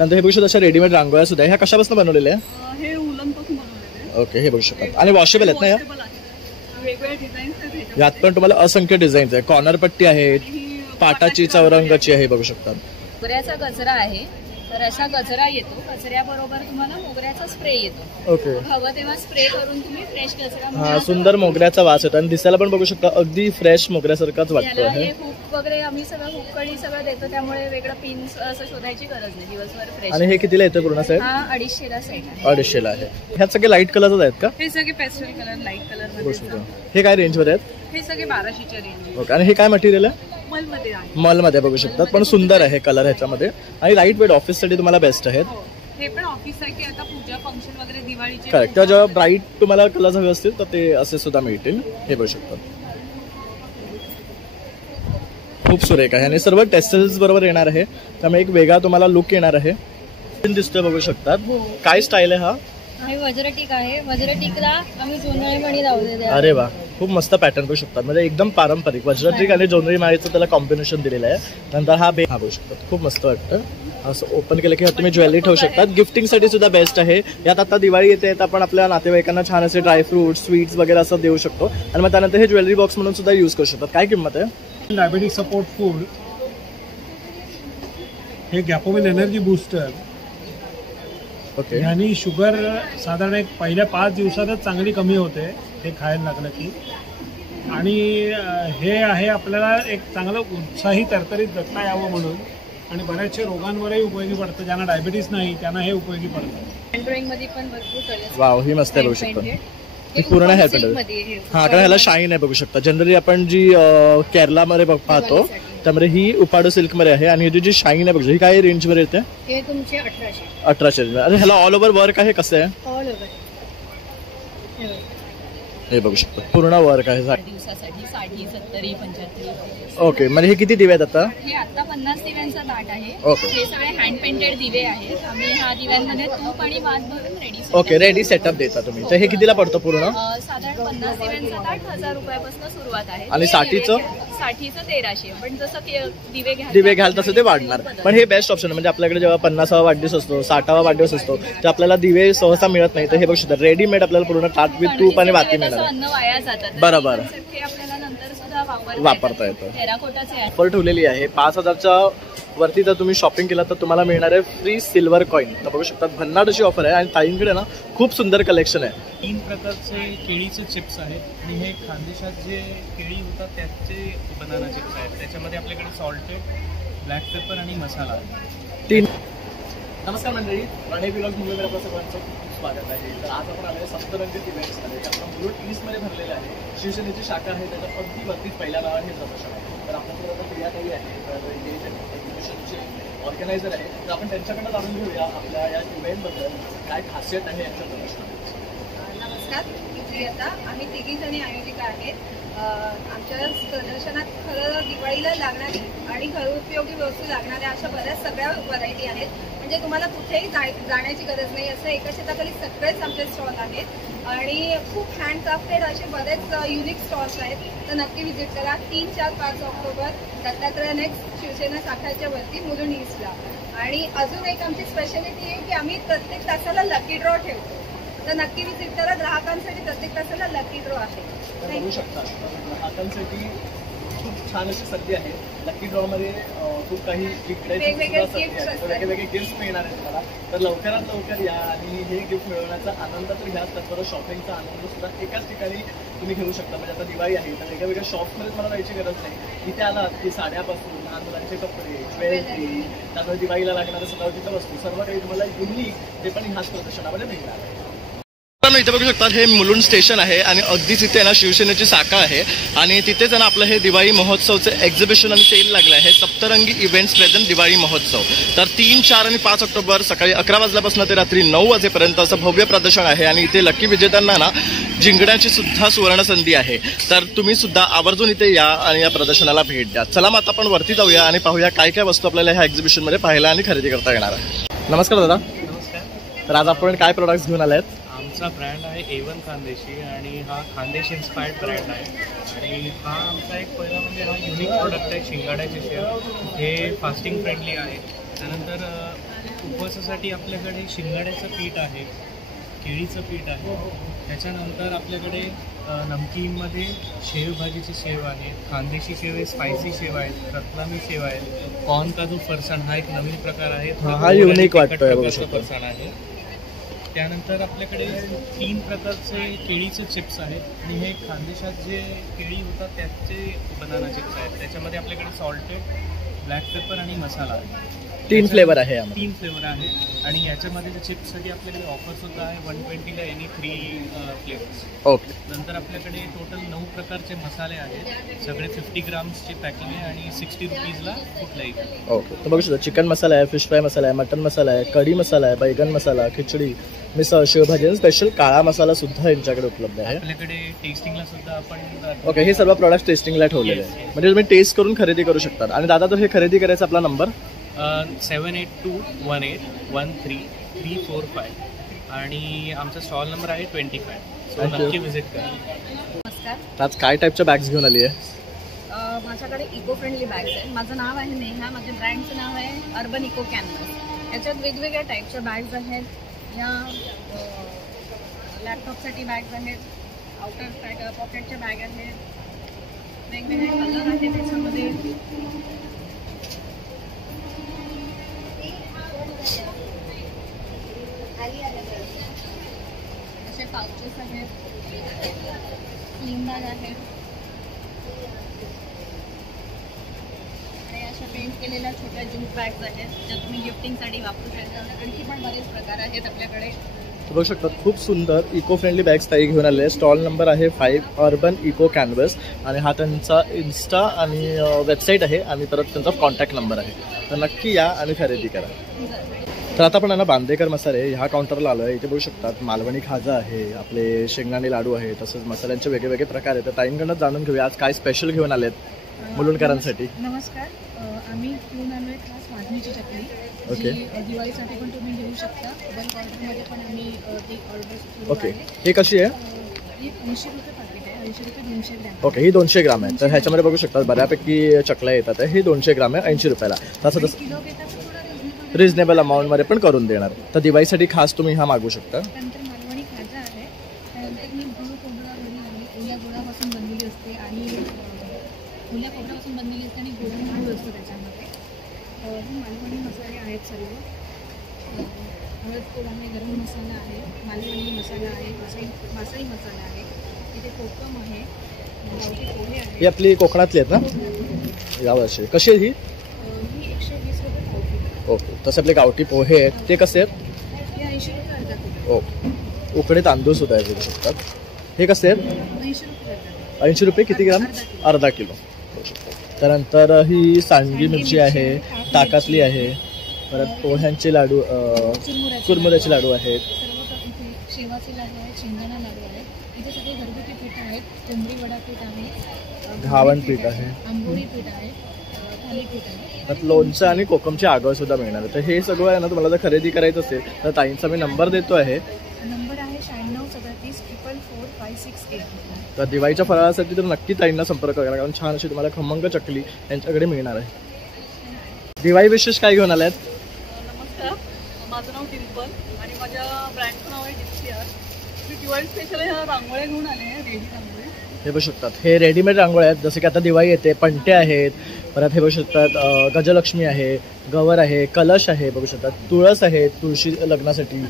त्यानंतर हे बघू शकता अशा रेडीमेड रांगोळ्या सुद्धा ह्या कशापासून बनवलेल्या आहे? हे उलन पासून बनवलेले आहे. ओके, हे बघू शकता आणि वॉशेबल आहेत ना या? वेगवेगळ्या डिझाईन्स आहेत यात पण तुम्हाला असंख्य डिझाईन्स आहे. कॉर्नर पट्टी आहे, पाटाची चौरंगाची आहे बघू शकता. मोगऱ्याचा गजरा आहे, तर असा गजरा येतो. गजऱ्याबरोबर तुम्हाला मोगऱ्याचा स्प्रे येतो. ओके, हवं तेव्हा स्प्रे करून तुम्ही फ्रेश गजरा. हा सुंदर मोगऱ्याचा वास येतो आणि दिसायला पण बघू शकता अगदी फ्रेश मोगऱ्यासारखाच वाटतो. हे हुक वगैरे आम्ही सगळं हुककडी सगळं देतो, त्यामुळे वेगळं पिन्स असं शोधायची गरज नाही, दिवसभर फ्रेश. आणि हे कितीला येतं पूर्ण सेट? हा 250 ला सेट आहे. 250 ला आहे. ह्यात सगळे लाईट कलरच आहेत का? हे सगळे पेस्टल कलर, लाईट कलर मध्ये. हे काय रेंज मध्ये आहेत? हे सगळे 1200 च्या रेंज. ओके, आणि हे काय मटेरियल आहे? मलमध्ये आहे. मॉलमध्ये बघू शकतात, पण सुंदर आहे कलर ह्याच्यामध्ये आणि लाईट वेट ऑफिससाठी तुम्हाला बेस्ट आहेत. हे पण ऑफिस आहे की आता पूजा फंक्शन वगैरे दिवाळीचे. करेक्ट, तेव्हा जेव्हा ब्राईट तुम्हाला कलर्स हवे असतील तर ते असे सुद्धा मिळतील. हे बघू शकतात, खूप सुरेख आहे आणि सर्व टेक्सटाईल्स बरोबर येणार आहे, त्यामुळे एक वेगळा तुम्हाला लुक येणार आहे. दिसतोय बघू शकतात. काय स्टाईल आहे हा? वज्रटीक आहे. वज्रटीकला आम्ही जोंधळी मणी लावलेले. अरे वा, खूप मस्त पॅटर्न बघू शकतात, म्हणजे एकदम पारंपरिक वज्रटीक आणि जोंधळी माळीचं त्याला कॉम्बिनेशन दिलेलं आहे. नंतर हा बे बघू शकतात, खूप मस्त वाटतं. असं ओपन केलं की तुम्ही ज्वेलरी ठेवू शकतात. गिफ्टिंगसाठी सुद्धा बेस्ट आहे. यात आता दिवाळी येते तर आपण आपल्या नातेवाईकांना छान असे ड्रायफ्रूट, स्वीट्स वगैरे असं देऊ शकतो आणि मग त्यानंतर हे ज्वेलरी बॉक्स म्हणून सुद्धा यूज करू शकतात. काय किंमत आहे? डायबिटिक सपोर्ट फूड, हे गॅपोमिन एनर्जी बूस्टर. ओके, यानी शुगर साधारण एक पहिल्या 5 दिवसातच चांगली कमी होते हे खायला लागलं की. आणि हे आहे आपल्याला एक चांगलं उत्साही तरतरीत जगता यावं म्हणून, आणि बऱ्याचशा रोगांवरही उपयोगी पडतं. ज्यांना डायबिटीस नाही त्यांना हे उपयोगी पडतं. ड्रॉइंग मध्ये पण भरपूर कलर्स. वाव, ही मस्त आहे बघू शकता. ही पूर्ण हेअर पेंडल. हा, कारण ह्याला शाईन आहे बघू शकता. जनरली आपण जी केरलामध्ये पाहतो त्यामध्ये ही उपाडो सिल्क मध्ये आहे आणि ही जी शाईन आहे बघू शकता. ही काय रेंज वर येते? हे तुमचे 1800. 1800. अरे ह्याला ऑल ओव्हर वर्क आहे, कसं आहे? ऑल ओव्हर हे बघू शकता, पूर्ण वर्क आहे. दिवसासाठी 60, 70, 75. ओके, म्हणजे हे किती दिवे आहेत आता? हे आता 50 दिव्यांचा ताट आहे. ओके. हे सगळे हँड पेंटेड दिवे आहेत. आम्ही ह्या दिव्यांमध्ये तूप आणि वात भरून रेडी. ओके, रेडी सेटअप देता तुम्ही. तर हे कितीला पडतं पूर्ण? साधारण 50 दिव्यांचा ताट 1000 रुपयापासून सुरुवात आहे. आणि 60चं? 60चं 1300. पण जसं दिवे घ्याल तसं ते वाढणार. पण हे बेस्ट ऑप्शन, म्हणजे आपल्याकडे जेव्हा 50वा वाढदिवस असतो, 60वा वाढदिवस असतो, तर आपल्याला दिवे सहसा मिळत नाही. तर हे बघू शकता, रेडीमेड आपल्याला पूर्ण ताट विथ तूप आणि वाती मिळणार. अन्न वाया जातात. बरोबर, हे आपल्याला नंतर सुद्धा वापरता येतं. टेराकोटाचे ऑफर ठेवलेली आहे. 5000च्या वरती जर तुम्ही शॉपिंग केला तर तुम्हाला मिळणार आहे फ्री सिल्वर कॉईन. तर बघू शकता, भन्नाट अशी ऑफर आहे आणि ताईंकडे ना खूप सुंदर कलेक्शन आहे. 3 प्रकारचे केळीचे चिप्स आहेत आणि हे खानदेशात जे केळी होतात त्याचे बनाना चिप्स आहेत. त्याच्यामध्ये आपल्याकडे सॉल्टेड, ब्लॅक पेपर आणि मसाला आहे. 3. नमस्कार मंडळी, प्रणय ब्लॉग मध्ये आपलं सगळ्यांचं खूप स्वागत आहे. तर आज आपण आलेलो सप्तरंगी इव्हेंट्स मध्ये. आपण मुलुंड ईस्ट मध्ये भरलेलं आहे. शिवसेनेची शाखा आहे, त्याच्या अगदी वरतीच पहिल्या नावाने हे प्रदर्शन आहे. तर आपल्याकडे आता प्रियाताई आहे, एक्झिबिशनचे ऑर्गनायझर आहे. तर आपण त्यांच्याकडनं जाणून घेऊया आपल्या या इव्हेंटबद्दल काय खासियत आहे यांच्या प्रदर्शनात. नमस्कार, मी प्रियता. आम्ही तिघीजणी आयोजिका आहेत. आमच्या प्रदर्शनात खरं दिवाळीला लागणारी आणि घरोपयोगी वस्तू लागणाऱ्या अशा बऱ्याच सगळ्या व्हरायटी आहेत. म्हणजे तुम्हाला कुठेही जाण्याची गरज नाही, असं एका छताखाली सगळेच आमचे स्टॉल आहेत आणि खूप हँडक्राफ्टेड असे बरेच युनिक स्टॉल्स आहेत. तर नक्की व्हिजिट करा. 3, 4, 5 ऑक्टोबर दत्तात्रय नेक्स्ट शिवसेना शाखाच्या वरती मुलुंड ईस्टला. आणि अजून एक आमची स्पेशालिटी आहे की आम्ही प्रत्येक तासाला लकी ड्रॉ ठेवतो. तर नक्की व्हिजिट करा. ग्राहकांसाठी प्रत्येक तासाला लकी ड्रॉ आहे. बघू शकता, ग्राहकांसाठी खूप छान अशी संधी आहे. लकी ड्रॉ मध्ये खूप काही वेगवेगळे गिफ्ट मिळणार आहेत तुम्हाला. तर लवकरात लवकर या आणि हे गिफ्ट मिळवण्याचा आनंद तर घ्या, त्याचबरोबर शॉपिंगचा आनंद सुद्धा एकाच ठिकाणी तुम्ही घेऊ शकता. म्हणजे आता दिवाळी आहे तर वेगळ्या शॉप्समध्ये मला जायची गरज नाही. इथे आलात की साड्यापासून लहान मुलांचे कपडे, ज्वेलरी, त्यानंतर दिवाळीला लागणाऱ्या सजावटीच्या वस्तू सर्व काही तुम्हाला युनिक ते पण ह्याच प्रदर्शनामध्ये मिळणार आहे. इथे बघू शकता, हे मुलुंड स्टेशन आहे आणि अगदीच इथे ना शिवसेनेची शाखा आहे आणि तिथेच ना आपलं हे दिवाळी महोत्सवचे एक्झिबिशन आणि सेल लागलं आहे. सप्तरंगी इव्हेंट्स प्रेझेंट दिवाळी महोत्सव. तर 3, 4 आणि 5 ऑक्टोबर सकाळी 11 वाजल्यापासून ते रात्री 9 वाजेपर्यंत असं भव्य प्रदर्शन आहे आणि इथे लकी विजेत्यांना ना जिंकण्याची सुद्धा सुवर्ण संधी आहे. तर तुम्ही सुद्धा आवर्जून इथे या आणि या प्रदर्शनाला भेट द्या. चला मग आता आपण वरती जाऊया आणि पाहूया काय काय वस्तू आपल्याला ह्या एक्झिबिशनमध्ये पाहायला आणि खरेदी करता येणार आहे. नमस्कार दादा. नमस्कार. तर आज आपण काय प्रोडक्ट्स घेऊन आले आहेत? आमचा ब्रँड आहे A1 खानदेशी आणि हा खानदेश इन्स्पायर्ड ब्रँड आहे. आणि हा आमचा एक पहिला म्हणजे हा युनिक प्रोडक्ट आहे शिंगाड्याचे शेअर. हे फास्टिंग फ्रेंडली आहे. त्यानंतर उपवासासाठी आपल्याकडे शिंगाड्याचं पीठ आहे, केळीचं पीठ आहे. त्याच्यानंतर आपल्याकडे नमकीनमध्ये शेवभाजीची शेव आहे, खानदेशी शेव आहे, स्पायसी शेव आहे, रत्नामी शेव आहे, कॉर्न काजू फरसाण हा एक नवीन प्रकार आहे. हा युनिक वाटतोय फरसाण आहे. त्यानंतर आपल्याकडे 3 प्रकारचे केळीचे चिप्स आहेत आणि हे खानदेशात जे केळी होतात त्याचे बनाना चिप्स आहेत. त्याच्यामध्ये आपल्याकडे सॉल्टेड, ब्लॅक पेपर आणि मसाला आहे. 3 फ्लेवर आहे. 3 फ्लेवर आहे आणि याच्यामध्ये चिप्ससाठी आपल्याकडे ऑफर सुद्धा आहे. 120ला एनी 3 फ्लेवर्स. ओके. नंतर आपल्याकडे टोटल 9 प्रकारचे मसाले आहेत. सगळे 50 ग्राम्सचे पॅकिंग आहे आणि 60 रुपीजला कुठलाही. ओके. तर बघू शकता चिकन मसाला आहे, फिश फ्राय मसाला आहे, मटन मसाला आहे, कढी मसाला आहे, बैगन मसाला, खिचडी, मिसळ, शेवभाजी आणि स्पेशल काळा मसाला सुद्धा यांच्याकडे उपलब्ध आहे. आपल्याकडे टेस्टिंगला सुद्धा आपण ओके. हे सर्व प्रोडक्ट टेस्टिंगला ठेवलेले आहे, म्हणजे तुम्ही टेस्ट करून खरेदी करू शकता. आणि दादा, तर हे खरेदी करायचा आपला नंबर 7821833345 आणि आमचा स्टॉल नंबर आहे 25. सो नक्की व्हिजिट करा. नमस्कार. आज काय टाईपच्या बॅग्स घेऊन आली आहे? माझ्याकडे इको फ्रेंडली बॅग्स आहेत. माझं नाव आहे नेहा, माझ्या ब्रँडचं नाव आहे अर्बन इको कॅनव्हस. याच्यात वेगवेगळ्या टाईपच्या बॅग्स आहेत. या लॅपटॉपसाठी बॅग्स आहेत, आउटर पॉकेटच्या बॅग आहेत, वेगवेगळे कलर आहेत त्याच्यामध्ये. असे पाउचेस आहेत, स्लिंग बॅग आहेत आणि अशा पेंट केलेल्या छोट्या ज्यूट बॅग्स आहेत ज्या तुम्ही गिफ्टिंगसाठी वापरू शकता. आणखी पण बरेच प्रकार आहेत आपल्याकडे. बघू शकता खूप सुंदर इको फ्रेंडली बॅग्स ताई घेऊन आले. स्टॉल नंबर आहे 5 अर्बन इको कॅनव्हस आणि हा त्यांचा इन्स्टा आणि वेबसाईट आहे आणि परत त्यांचा कॉन्टॅक्ट नंबर आहे. तर नक्की या आणि खरेदी करा. तर आता आपण बांदेकर मसाले ह्या काउंटरला आलो आहे. इथे बघू शकतात मालवणी खाजा आहे, आपले शेंगदाणे लाडू आहे, तसंच मसाल्यांचे वेगवेगळे प्रकार आहेत. तर ताईंकडनं जाणून घेऊया आज काय स्पेशल घेऊन आलेत मुलुंडकरांसाठी. नमस्कार. आम्ही घेऊन आलोय खास वाजनीची चकली. ओके. दिवाळीसाठी पण तुम्ही घेऊ शकता. बल्क ऑर्डरमध्ये पण आम्ही ती ऑर्डर. ओके. ही कशी आहे? ही 80 रुपये पाकिट आहे. 80 रुपये 200 ग्रॅम. ओके. ही 200 ग्राम आहे. तर ह्याच्यामध्ये बघू शकतात बऱ्यापैकी चकल्या येतात. ही 200 ग्राम आहे 80 रुपयाला. तसं किलो घेता तर थोडा रिजनेबल अमाऊंटमध्ये पण करून देणार. तर दिवाळीसाठी खास तुम्ही हा मागू शकता. त्यानंतर मालवणी खाजा आहे. त्यानंतर ही गुळ खोबरा वडी आहे. ओल्या गुळापासून बनलेली असते आणि ओल्या खोबऱ्यापासून बनलेली असते आणि गोडा गुळ असतो त्याच्यामध्ये. ही मालवणी मसाले आहेत सर्व. हळद पूड आहे, गरम मसाला आहे, मालवणी मसाला आहे, मासळी मसाला आहे, इथे कोकम आहे, गावठी पोहे आहे. ही आपली कोकणातली आहेत ना यावर्षी? कशी आहे ही? ही 120 रुपये पोहे. ओके. तसे आपले गावठी पोहे आहेत ते कसे आहेत? हे 80 रुपये अर्धा किलो. ओके. उकडे तांदूळ सुद्धा आहे बघू शकतात. हे कसे आहेत? 80 रुपये अर्धा किलो. 80 रुपये किती ग्राम? अर्धा किलो. त्यानंतर ही सांडगी मिरची आहे, ताकातली आहे, परत पोह्यांचे लाडू, कुरमुऱ्याचे लाडू आहेत, सर्व शेवाचे लाडू आहेत, शेंगदाणा लाडू आहेत. इथे सगळे घरगुती पीठ आहेत. कोंबडी वडा पीठ आहे, घावण पीठ आहे, आंबोळी पीठ आहे, थालीपीठ आहे. त्यात लोणचं आणि कोकमचे आगळ सुद्धा मिळणार आहे. तर हे सगळं आहे ना, तुम्हाला जर खरेदी करायचं असेल तर ताईंचा मी नंबर देतो आहे. नंबर आहे 9637344568. तर दिवाळीच्या फराळासाठी तर नक्की ताईंना संपर्क करा, कारण छान अशी तुम्हाला खमंग चकली यांच्याकडे मिळणार आहे. दिवाळी विशेष काय घेऊन आल्यात? नमस्कार, माझं नाव डिम्पल आणि माझ्या ब्रँडचं नाव आहे डिप्सियार. मी दिवाळी स्पेशल ह्या रांगोळ्या घेऊन आले आहे, रेडी रांगोळी. हे बघू शकतात हे रेडीमेड रांगोळ्या आहेत. जसं की आता दिवाळी येते, पणटे आहेत, परत हे बघू शकतात गजलक्ष्मी आहे, गवर आहे, कलश आहे, बघू शकतात तुळस आहे तुळशी लग्नासाठी,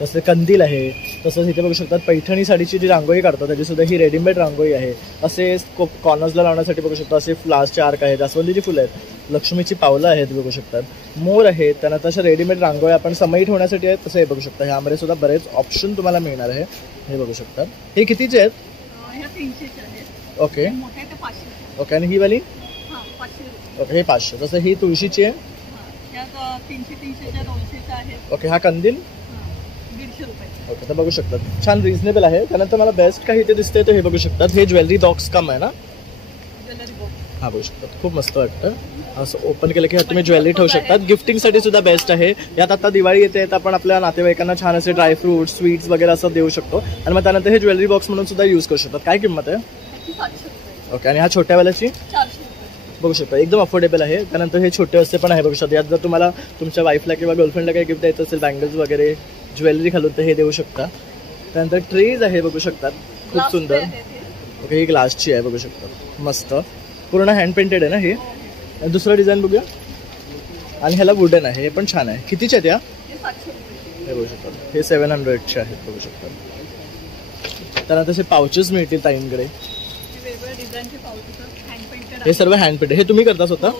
तसं कंदील आहे. तसंच इथे बघू शकतात पैठणी साडीची जी रांगोळी काढतात त्याची सुद्धा ही रेडीमेड रांगोळी आहे. असे कॉर्नर्सला लावण्यासाठी बघू शकता असे फ्लावर्सचे आर्क आहेत, जास्वंदीची फुलं आहेत, लक्ष्मीची पावलं आहेत बघू शकतात, मोर आहेत. त्यानंतर अशा रेडीमेड रांगोळ्या आपण समई ठेवण्यासाठी आहेत तसं हे बघू शकता. ह्यामध्ये सुद्धा बरेच ऑप्शन तुम्हाला मिळणार आहे. हे बघू शकतात. हे कितीचे आहेत? ह्या 300 आहेत. ओके. मोठ्या ते 500. ओके. आणि ही वाली? हां, 500 रुपये. ओके. हे 500. तसं ही तुळशीची आहे. ह्यात 300च्या 200च्या आहेत. ओके. हा कंदील? 150 रुपये. ओके. तर बघू शकतात छान रिझनेबल आहे. त्यानंतर मला बेस्ट काही इथे दिसते तर हे बघू शकतात. हे ज्वेलरी बॉक्स कम आहे ना? Jewellery box. हा बघू शकतात खूप मस्त वाटतं. असं ओपन केलं की तुम्ही ज्वेलरी ठेवू शकतात. गिफ्टिंगसाठी सुद्धा बेस्ट आहे. यात आता दिवाळी येते तर आपण आपल्या नातेवाईकांना छान असे ड्रायफ्रूट स्वीट्स वगैरे असं देऊ शकतो आणि मग त्यानंतर हे ज्वेलरी बॉक्स म्हणून सुद्धा यूज करू शकतात. काय किंमत आहे? 700 रुपये. ओके. आणि हा छोट्या वाल्याची? 400 रुपये. बघू शकता एकदम अफोर्डेबल आहे. त्यानंतर हे छोटे असे पण आहे बघू शकता. यात जर तुम्हाला तुमच्या वाईफला किंवा गर्लफ्रेंडला काही गिफ्ट द्यायचं असेल, बँगल्स वगैरे ज्वेलरी घालून, तर हे देऊ शकता. त्यानंतर ट्रेज आहे बघू शकतात, खूप सुंदर. ओके, ही ग्लासची आहे बघू शकता, मस्त पूर्ण हँड पेंटेड आहे ना हे. दुसरं डिझाईन बघूया. आणि ह्याला वुडन आहे, हे पण छान आहे. कितीचे आहेत या? हे बघू शकता, हे 700चे आहेत बघू शकता. त्यानंतर असे पाउचेस मिळतील ताईंकडे. हे सर्व हँड पेंटेड, हे तुम्ही करता स्वतः?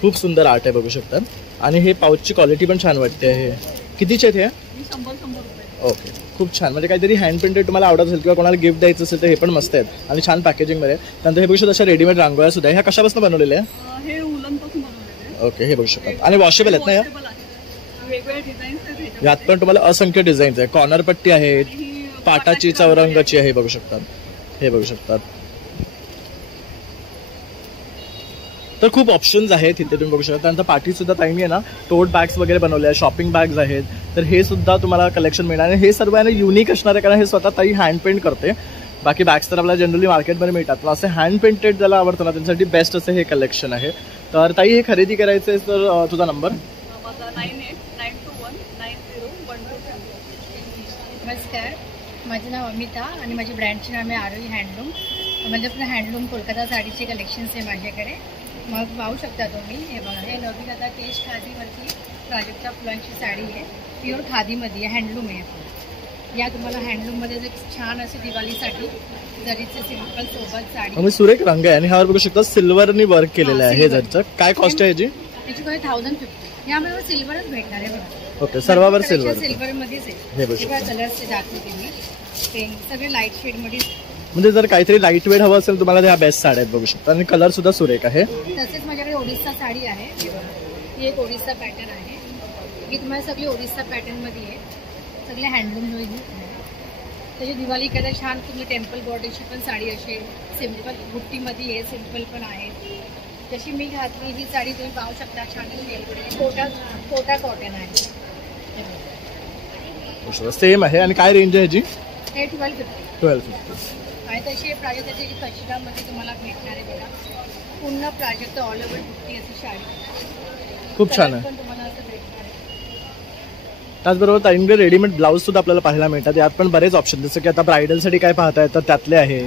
खूप सुंदर आर्ट आहे बघू शकता. आणि हे पाउचची क्वालिटी पण छान वाटते. हे कितीचे आहेत हे? 100 ओके, खूप छान. म्हणजे काहीतरी हँड पेंटेड तुम्हाला आवडत असेल किंवा कोणाला गिफ्ट द्यायचं असेल तर हे पण मस्त आहेत आणि छान पॅकेजिंगमध्ये. त्यानंतर हे बघू शकता अशा रेडीमेड रांगोळ्या सुद्धा. ह्या कशापासून बनवलेल्या आहे? हे उलन पासून बनवलेले. ओके, हे बघू शकता. आणि वॉशेबल आहेत ना या? वेगवेगळे डिझाईन्स आहेत. यात पण तुम्हाला असंख्य डिझाईन्स आहे. कॉर्नर पट्टी आहे, पाटाची चौरंगाची आहे बघू शकतात. हे बघू शकतात. तर खूप ऑप्शन्स आहेत तिथे तुम्ही बघू शकता. त्यानंतर पाठी सुद्धा ताईंनी आहे ना टोट बॅग्स वगैरे बनवले आहेत, शॉपिंग बॅग्स आहेत. तर हे सुद्धा तुम्हाला कलेक्शन मिळणार आणि हे सर्व आहे ना युनिक असणार आहे, कारण हे स्वतः ताई हँड पेंट करते. बाकी बॅग्स तर आपल्याला जनरली मार्केटमध्ये मिळतात, पण असे हँड पेंटेड ज्याला आवडतं ना त्यांच्यासाठी बेस्ट असं हे कलेक्शन आहे. तर ताई हे खरेदी करायचं आहे तर तुझा नंबर? माझा 9892190122. नमस्कार, माझं नाव अमिता आणि माझी ब्रँडचे नाव आहे आरोही हँडलूम. म्हणजे पण हँडलूम कोलकाता साडीचे कलेक्शन्स आहे माझ्याकडे. मग पाहू शकता तुम्ही. हे बघा, हे नवीन आता केश खादीवरती प्राजक्ता फुलांची साडी आहे, प्युअर खादीमध्ये आहे, हँडलूम आहे. या तुम्हाला हँडलूममध्ये एक छान अशी दिवाळीसाठी जरीचे सिंपल सोबत साडी. सुरेख रंग आहे आणि ह्यावर बघू शकता सिल्वरनी वर्क केलेलं आहे. हे जरीचं काय कॉस्ट आहे याची? याची काही 1050. यामध्ये सिल्वरच भेटणार आहे बघा. Okay, सर्वावर silver. सिल्वरमध्येच आहे. हे बघू शकता कलर्सचे दाखवते मी, ते सगळे लाईट शेडमध्ये. म्हणजे जर काहीतरी लाईट वेट हवं असेल तुम्हाला ह्या बेस्ट साड्या आहेत बघू शकता. आणि कलर सुद्धा सुरेख आहे. तसेच माझ्याकडे ओडिसा साडी आहे. ही एक ओडिसा पॅटर्न आहे. ही तुम्हाला सगळी ओडिसा पॅटर्नमध्ये आहे, सगळे हँडलूम होईल. त्याची दिवाळी करता छान तुम्ही टेम्पल बॉर्डरची पण साडी असेल, सिम्पल बुट्टीमध्ये आहे, सिम्पल पण आहे. जशी मी घातली ही साडी तुम्ही पाहू शकता, छान कोटा कॉटन आहे. सेम आहे. आणि काय रेंज आहे ह्याची? हे 1250. 1250. आणि तशी प्राजक्ताची कचरामध्ये तुम्हाला भेटणार आहे बघा, पूर्ण प्राजक्त ऑल ओव्हर बुट्टी अशी साडी, खूप छान आहे. पण तुम्हाला असं भेटणार आहे. त्याचबरोबर ताईंकडे रेडीमेड ब्लाऊज सुद्धा आपल्याला पाहायला मिळतात. यात पण बरेच ऑप्शन, जसं की आता ब्रायडलसाठी काय पाहताय तर त्यातले आहे.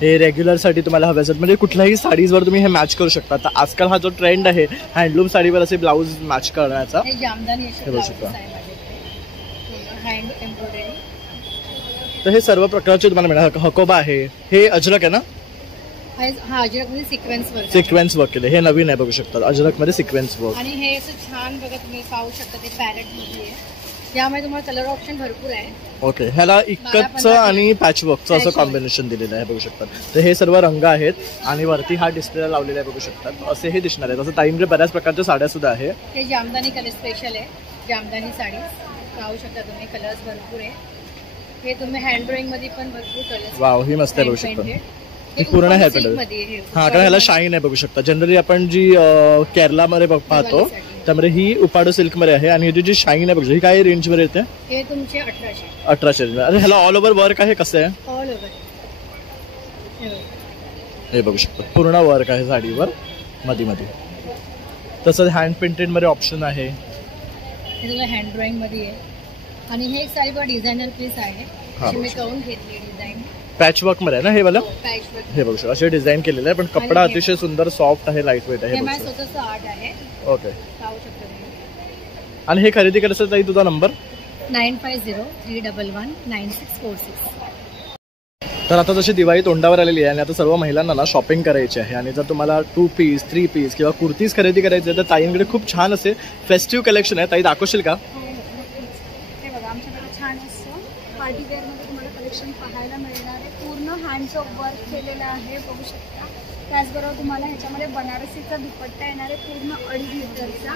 हे रेग्युलरसाठी तुम्हाला हवे असेल, म्हणजे कुठल्याही साडीजवर तुम्ही हे मॅच करू शकता. तर आजकाल हा जो ट्रेंड आहे हँडलूम साडीवर असे ब्लाऊज मॅच करण्याचा, हे जामदानी असे हे बघू शकता. Hand embroidery. तर हे सर्व प्रकारचे तुम्हाला मिळणार. हकोबा आहे, हे अजरक आहे ना? हा अजरकमध्ये सिक्वेन्स वर्क. सिक्वेन्स वर्क केले, हे नवीन आहे बघू शकता. अजरकमध्ये सिक्वेन्स वर्क. आणि हे असं छान बघा तुम्ही पाहू शकता, ते पॅरेटमध्ये आहे. यामध्ये तुम्हाला कलर ऑप्शन भरपूर आहे. ओके, ह्याला इक्कतचं आणि पॅचवर्कचं असं कॉम्बिनेशन दिलेलं आहे बघू शकतात. तर हे सर्व रंग आहेत आणि वरती हा डिस्प्लेला लावलेला आहे बघू शकतात. असे हे दिसणार आहेत. असं ताईंकडे बऱ्याच प्रकारच्या साड्या सुद्धा आहे. हे जामदानी कलर स्पेशल आहे, जामदानी साडी पाहू शकता तुम्ही, कलर्स भरपूर आहे. हे तुम्ही हँड ड्रॉइंग मध्ये पण भरपूर कलर्स. वाव, ही मस्त आहे बघू शकता. ही पूर्ण हँड पेंटेड. हा, कारण ह्याला शाईन आहे बघू शकता. जनरली आपण जी केरलामध्ये पाहतो त्यामध्ये ही उपाडो सिल्क मध्ये आहे. आणि जी शाईन आहे बघू, ही काय रेंज वर येते? हे तुमचे 1800. 1800. अरे ह्याला ऑल ओव्हर वर्क आहे, कसं आहे? ऑल ओव्हर हे बघू शकता, पूर्ण वर्क आहे साडीवर मध्ये मध्ये. तसंच हँड पेंटेड मध्ये ऑप्शन आहे. हे तुम्हाला हँड ड्रॉइंग मध्ये आहे. आणि हे एक साडी बघा डिझायनर पीस आहे, मी करून घेतली डिझाईन. पॅच वर्क मध्ये ना हे वाला? Patch work. हे बघू शकता, असे डिझाईन केलेलं आहे, पण कपडा अतिशय सुंदर सॉफ्ट आहे, लाईट वेट आहे. हे माझं स्वतःचं आर्ट आहे. ओके, पाहू शकता तुम्ही. आणि हे खरेदी करायचं ताई तुझा नंबर? 9503119646. तर आता जशी दिवाळी तोंडावर आलेली आहे आणि आता सर्व महिलांना ना शॉपिंग करायची आहे. आणि जर तुम्हाला 2 पीस 3 पीस किंवा कुर्तीज खरेदी करायचे तर ताईंकडे खूप छान असे फेस्टिव्ह कलेक्शन आहे. ताई दाखवशील का? हे बघा, आमच्याकडे छान असं पार्टीवेअरमध्ये तुम्हाला कलेक्शन पाहायला मिळणार आहे. पूर्ण हँड्स ऑफ वर्क केलेलं आहे बघू शकता. त्याचबरोबर तुम्हाला ह्याच्यामध्ये बनारसीचा दुपट्टा येणार आहे पूर्ण 2.5 मीटरचा.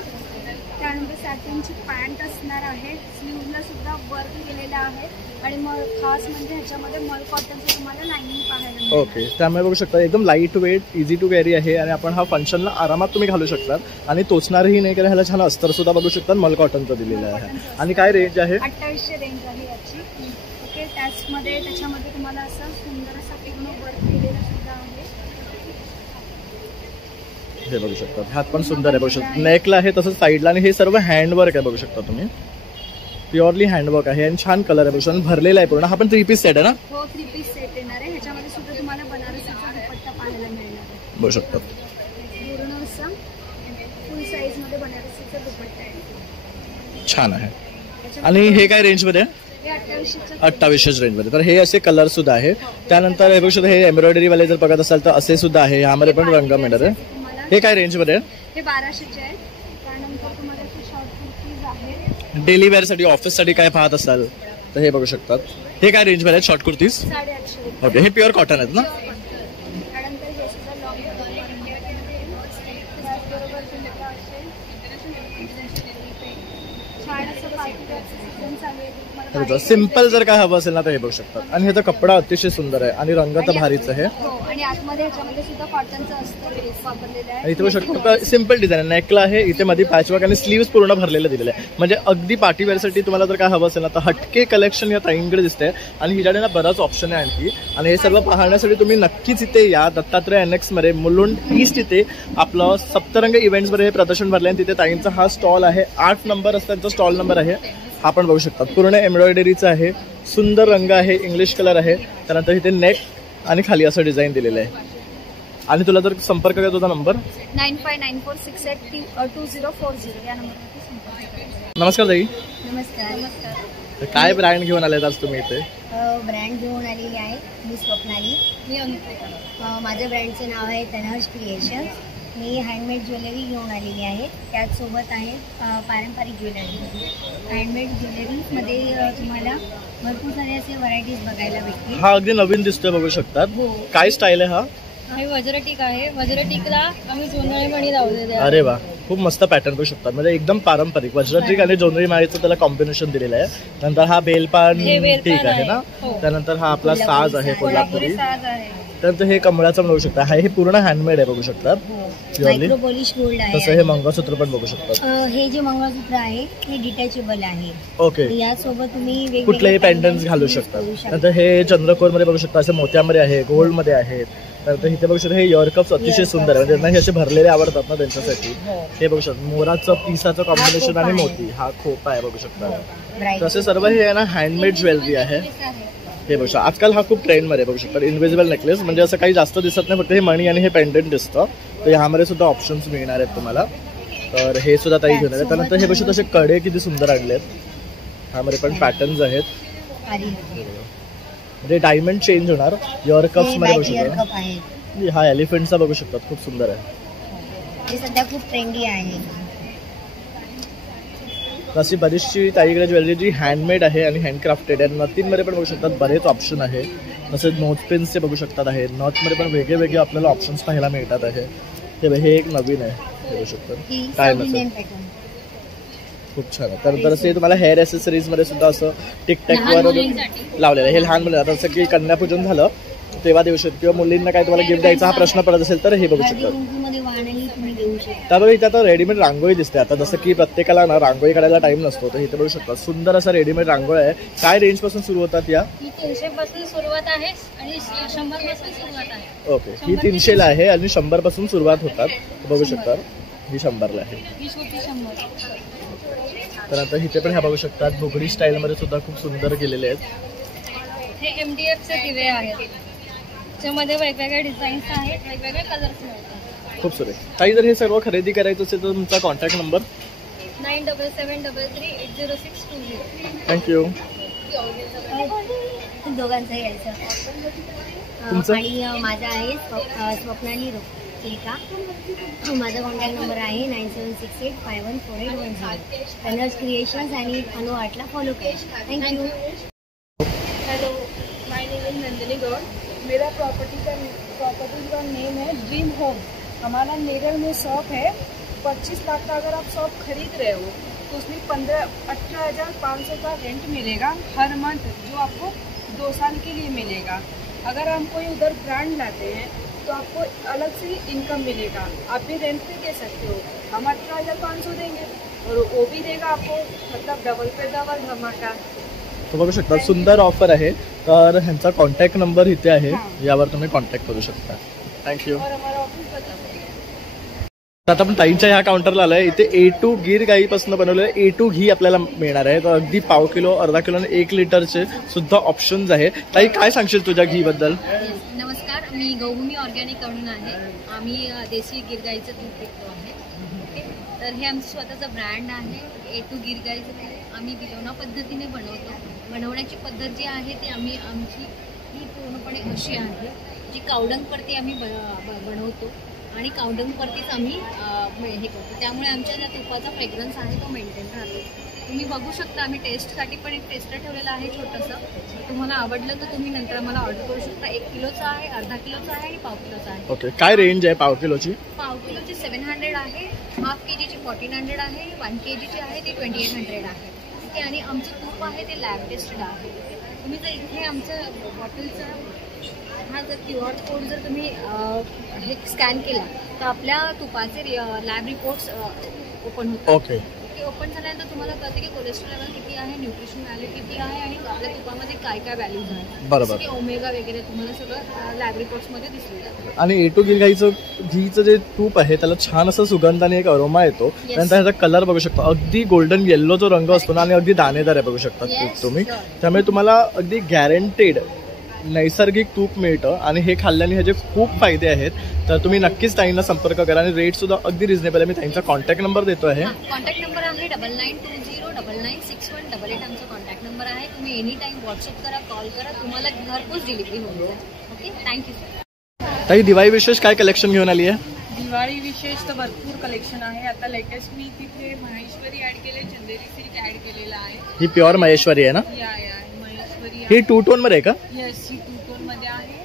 त्यानंतर सॅटिनची पॅन्ट असणार आहे, स्लीवला सुद्धा वर्क केलेलं आहे. आणि मग खास म्हणजे ह्याच्यामध्ये मल कॉटनचं तुम्हाला लाइनिंग पाहायला मिळेल. ओके, त्यामुळे बघू शकता एकदम light weight, easy to carry आहे. आणि आपण हा फंक्शनला आरामात तुम्ही घालू शकता आणि टोचणारही नाही, कारण ह्याला छान अस्तर सुद्धा बघू शकता मल कॉटनचं दिलेलं आहे. आणि काय रेंज आहे? 2800 रेंज आहे याची. ओके, त्याच्यामध्ये तुम्हाला असं सुंदर असं पूर्ण वर्क केलेलं सुद्धा आहे. हे बघू शकता, हात पण सुंदर आहे बघू शकता, नेकला आहे तसंच साईडला, आणि हे सर्व हँडवर्क आहे बघू शकता तुम्ही, प्युअरली हँडवर्क आहे आणि छान कलर आहे बघू शकता, भरलेला आहे पूर्ण. हा पण 3 पीस सेट आहे ना? हो 3 पीस सेट येणार आहे. ह्याच्यामध्ये सुद्धा तुम्हाला बनारसीचा दुपट्टा पाहायला मिळणार आहे बघू शकता. पूर्ण असा फुल साईज मध्ये बनारसीचा दुपट्टा आहे, छान आहे. आणि हे काय रेंज मध्ये आहे? हे 2800 2800 रेंज मध्ये. तर हे असे कलर सुद्धा आहे. त्यानंतर हे बघू शकता, हे एम्ब्रॉयडरी वाले जर बघत असाल तर असे सुद्धा आहे, यामध्ये पण रंग मिळणार आहे. हे काय रेंज मध्ये आहे? हे 1200चे आहे. त्यानंतर तुम्हाला शॉर्ट कुर्तीज आहे डेली वेअर साठी, ऑफिस साठी काय पाहत असाल तर हे बघू शकतात. हे काय रेंज मध्ये आहेत शॉर्ट कुर्तीज? 850. ओके, हे प्युअर कॉटन आहेत ना? त्यानंतर हे सुद्धा लॉंग त्याचबरोबर तुम्हाला असे छान असं पार्टीवेअर सिस्टम चालू आहे. तुम्हाला सिंपल जर काय हवं असेल ना तर हे बघू शकतात. आणि ह्याचा कपडा अतिशय सुंदर आहे आणि रंग तर भारीच आहे. हो, आणि आतमध्ये ह्याच्यामध्ये सुद्धा कॉटनचं अस्तर बेस वापरलेलं आहे. इथे बघू शकतो सिंपल डिझाईन, नेकला आहे, इथे मध्ये पॅचवर्क आणि स्लीव्स पूर्ण भरलेले दिलेले आहे. म्हणजे अगदी पार्टीवेअरसाठी तुम्हाला जर काय हवं असेल ना तर हटके कलेक्शन या ताईंकडे दिसते. आणि हिच्याकडे ना बराच ऑप्शन आहे आणखी. आणि हे सर्व पाहण्यासाठी तुम्ही नक्कीच इथे या दत्तात्रय NX मध्ये मुलुंड ईस्ट इथे आपलं सप्तरंग इव्हेंट्स मध्ये हे प्रदर्शन भरले. आणि तिथे ताईंचा हा स्टॉल आहे, 8 नंबर असताना स्टॉल नंबर आहे. हा पण बघू शकता, पूर्ण एम्ब्रॉयडरीचा आहे, सुंदर रंग आहे, इंग्लिश कलर आहे. त्यानंतर इथे नेक आणि खाली असं डिझाईन दिलेलं आहे. आणि तुला जर संपर्क करायचा तुझा नंबर 9594682040 या नंबरवरती संपर्क करा. नमस्कार ताई. नमस्कार. काय ब्रँड घेऊन आले आज तुम्ही इथे? ब्रँड घेऊन आलेली आहे मी स्वप्नाली. माझ्या ब्रँडचे नाव आहे तनहज क्रिएशन्स. मी हँडमेड ज्वेलरी घेऊन आलेली आहे. त्याचसोबत आहे पारंपरिक ज्वेलरी. हँडमेड ज्वेलरीमध्ये तुम्हाला भरपूर सारे असे व्हरायटीज बघायला भेटतील. हा अगदी नवीन दिसतोय बघू शकतात. काय स्टाईल आहे हा? हे वज्रटीक आहे. वज्रटीकला आम्ही जोंधळी मणी लावलेले आहे. अरे वा, खूप मस्त पॅटर्न बघू शकतात. म्हणजे एकदम पारंपरिक वज्रट्रिक आणि जोंधळी माळीचं त्याला कॉम्बिनेशन दिलेलं आहे. नंतर हा बेलपान ठीक आहे ना. त्यानंतर हा आपला साज आहे कोल्हापुरी. साज आहे. त्यानंतर हे कमळाचं बघू शकता, हे पूर्ण हँडमेड आहे बघू शकतात. मायक्रो पॉलिश गोल्ड आहे. तसं हे मंगळसूत्र पण बघू शकतात. हे जे मंगळसूत्र आहे हे डिटॅचेबल आहे. ओके, यासोबत तुम्ही कुठलेही पेंडन्स घालू शकतात. नंतर हे चंद्रकोर मध्ये बघू शकता, असे मोत्यामध्ये आहे, गोल्ड मध्ये आहेत. तर इथे बघू शकता हे इयरकप्स अतिशय सुंदर आहे. म्हणजे त्यांना हे असे भरलेले आवडतात ना त्यांच्यासाठी. हे बघू शकता मोराचं पिसाचं कॉम्बिनेशन आणि मोती, हा खोपा आहे बघू शकता. तसे सर्व हे आहे ना हँडमेड ज्वेलरी आहे. हे बघू शकता आजकाल हा खूप ट्रेंड मध्ये बघू शकता. इनविजिबल नेकलेस म्हणजे असं काही जास्त दिसत नाही, फक्त हे मणी आणि हे पेंडंट दिसतं. तर ह्यामध्ये सुद्धा ऑप्शन्स मिळणार आहेत तुम्हाला. तर हे सुद्धा ताई घेऊन आले. त्यानंतर हे बघू शकता असे कडे किती सुंदर आणलेत. ह्यामध्ये पण पॅटर्न्स आहेत. म्हणजे डायमंड चेंज होणार. इयरकप्स मध्ये बघू शकता, हा एलिफंटचा बघू शकतात, खूप सुंदर आहे. हे सध्या खूप ट्रेंडी आहे. अशी बरीचशी ताईकडे ज्वेलरी जी हँडमेड आहे आणि हँडक्राफ्टेड आहे. नथींमध्ये पण बघू शकतात बरेच ऑप्शन आहे. तसेच नोटपेन्सचे बघू शकतात आहे. नथमध्ये पण वेगळे वेगळे आपल्याला ऑप्शन्स पाहायला मिळतात आहे. हे एक नवीन आहे बघू शकतात. काय नसेल खूप छान आहे. त्यानंतर असे तुम्हाला हेअर ॲसेसरीज मध्ये सुद्धा असं टिकटॅकवर लावलेलं आहे. हे लहान मुलं आता जसं की कन्यापूजन झालं तेव्हा देऊ शकतो, किंवा मुलींना काय तुम्हाला गिफ्ट द्यायचा हा प्रश्न पडत असेल तर हे बघू शकतात. त्यामुळे इथे आता रेडीमेड रांगोळी दिसते. आता जसं की प्रत्येकाला ना रांगोळी काढायला टाइम नसतो, तर इथे बघू शकता सुंदर असा रेडीमेड रांगोळी आहे. काय रेंज पासून सुरू होतात या? 300 पासून सुरुवात आहे आणि 100 पासून सुरुवात आहे. ओके, ही 300 ला आहे आणि 100 पासून सुरुवात होतात. बघू शकता ही 100 ला आहे. ही छोटी 100. त्यानंतर इथे पण ह्या बघू शकतात भोगडी स्टाईल मध्ये सुद्धा खूप सुंदर केलेले आहेत. हे MDF चे दिवे आहेत. त्यामध्ये वेगवेगळे डिझाईन्स आहेत, वेगवेगळे कलर्स मिळतात. खूप सुरेख. काही जर हे सर्व खरेदी करायचं असेल तर तुमचा कॉन्टॅक्ट नंबर 97733062. थँक्यू. दोघांचाही यायचं. आणि माझा आहे स्वप्नाली चिल्का. माझा कॉन्टॅक्ट नंबर आहे 9768514810. तनहज क्रिएशन्स आणि अनु आर्टला फॉलो करा. Thank you. Hello, my name is Nandini Gaur. मेरा प्रॉपर्टी का नेम है ड्रीम होम. हमारा नेरल में शॉप है. 25 लाख का अगर आप शॉप खरीद रहे हो तो उसमें 18,500 का रेंट मिलेगा हर मंथ, जो आपको 2 साल के लिए मिलेगा. अगर हम कोई उधर ब्रांड लाते हैं तो आपको अलग से इनकम मिलेगा. आप भी रेंट पे दे सकते हो. हम 18,500 देंगे और वो भी देगा आपको, मतलब डबल पे डबल धमाका. तो बघू शकता सुंदर ऑफर आहे. तर ह्यांचा कॉन्टॅक्ट नंबर इथे आहे, यावर तुम्ही कॉन्टॅक्ट करू शकता. थँक्यू. और हमारा ऑफिस बता आता आपण ताईंच्या ह्या काउंटरला आलोय. इथे A2 गीर गाईपासून बनवलेलं A2 घी आपल्याला मिळणार आहे. तर अगदी पाव किलो, अर्धा किलो आणि 1 लिटरचे सुद्धा ऑप्शन्स आहे. ताई काय सांगशील तुझ्या घी बद्दल? नमस्कार, मी गौभूमी ऑर्गॅनिक कडून आहे. आम्ही देशी गीर गाईचं तूप विकतो आहे. ओके, तर हे आमचं स्वतःचं ब्रँड आहे. A2 गीर गाईचं तूप आम्ही बिलवणा पद्धतीने बनवतो. बनवण्याची पद्धत जी आहे ती आमची ही पूर्णपणे अशी आहे, जी कावडंगपरती आम्ही बनवतो आणि कावडंगपरतीच आम्ही हे करतो. त्यामुळे आमच्या ज्या तुपाचा फ्रेग्रन्स आहे तो मेंटेन राहतो. तुम्ही बघू शकता, आम्ही टेस्टसाठी पण एक टेस्टर ठेवलेलं आहे छोटंसं. तुम्हाला आवडलं तर तुम्ही नंतर मला ऑर्डर करू शकता. 1 किलोचा आहे, अर्धा किलोचा आहे आणि पाव किलोचा आहे. ओके, काय रेंज आहे पाव किलोची? पाव किलोची 700 आहे, हाफ केजीची 1400 आहे, 1 केजीची आहे ती 2800 आहे. ओके, आणि आमचं तूप आहे ते लॅब टेस्टेड आहे. तुम्ही जर इथे आमचं बॉटलचा हा जर QR कोड जर तुम्ही हे स्कॅन केला तर आपल्या तुपाचे लॅब रिपोर्ट्स ओपन होतात. ओके, ओपन झाल्यानंतर तुम्हाला कळते की कोलेस्ट्रॉल लेवल किती आहे, न्यूट्रिशन व्हॅल्यू किती आहे आणि आपल्या तुपामध्ये काय काय व्हॅल्यूज आहेत. बरोबर, ओमेगा वगैरे तुम्हाला सगळं लॅब रिपोर्ट्समध्ये दिसले जातं. आणि A2 गीर गाईचं घीचं जे तूप आहे त्याला छान असं सुगंध आणि एक अरोमा येतो. त्यानंतर ह्याचा कलर बघू शकता, अगदी गोल्डन येल्लो जो रंग असतो ना, आणि अगदी दाणेदार आहे बघू शकता तूप तुम्ही. त्यामुळे तुम्हाला अगदी गॅरंटेड नैसर्गिक तूप मिळतं आणि हे खाल्ल्याने ह्याचे खूप फायदे आहेत. तर तुम्ही नक्कीच ताईंना संपर्क करा आणि रेट सुद्धा अगदी रिझनेबल आहे. मी ताईंचा कॉन्टॅक्ट नंबर देतो आहे. कॉन्टॅक्ट नंबर आहे 9920996188 आमचा कॉन्टॅक्ट नंबर आहे. तुम्ही एनी टाइम व्हॉट्सअप करा, कॉल करा, तुम्हाला घरपोच डिलिव्हरी होईल. Okay, thank you sir. ताई, दिवाळी विशेष काय कलेक्शन घेऊन आली आहे? दिवाळी विशेष तर भरपूर कलेक्शन आहे. आता लेटेस्ट मी तिथे महेश्वरी ऍड केले, चंदेरी सिल्क ऍड केलेला आहे. ही प्युअर महेश्वरी आहे ना? या महेश्वरी ही 2 टोन मध्ये आहे का? येस, ही 2 टोन मध्ये आहे.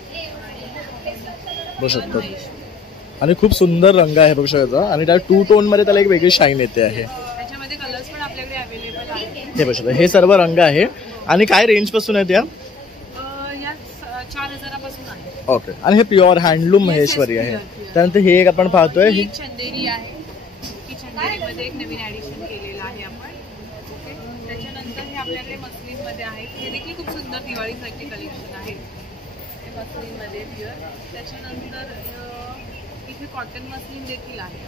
बघू शकतो, आणि खूप सुंदर रंग आहे बघू शकता. आणि त्या 2 टोन मध्ये त्याला एक वेगळी शाईन येते आहे. त्याच्यामध्ये कलर्स पण आपल्याकडे अवेलेबल आहे. हे बघू शकता, हे सर्व रंग आहे. आणि काय रेंज पासून आहेत या? 4000 पासून आहे. ओके, आणि हे प्युअर हँडलूम महेश्वरी आहे. त्यानंतर हे एक आपण पाहतोय, ही चंदेरी आहे. ही चंदेरीमध्ये एक नवीन ऍडिशन केलेलं आहे आपण. ओके, त्याच्यानंतर हे आपल्याकडे मस्लिन मध्ये आहे. हे देखील खूप सुंदर दिवाळीसाठी कलेक्शन आहे. हे मस्लिन मध्ये प्युअर. त्याच्यानंतर इथे कॉटन मस्लिन देखील आहे.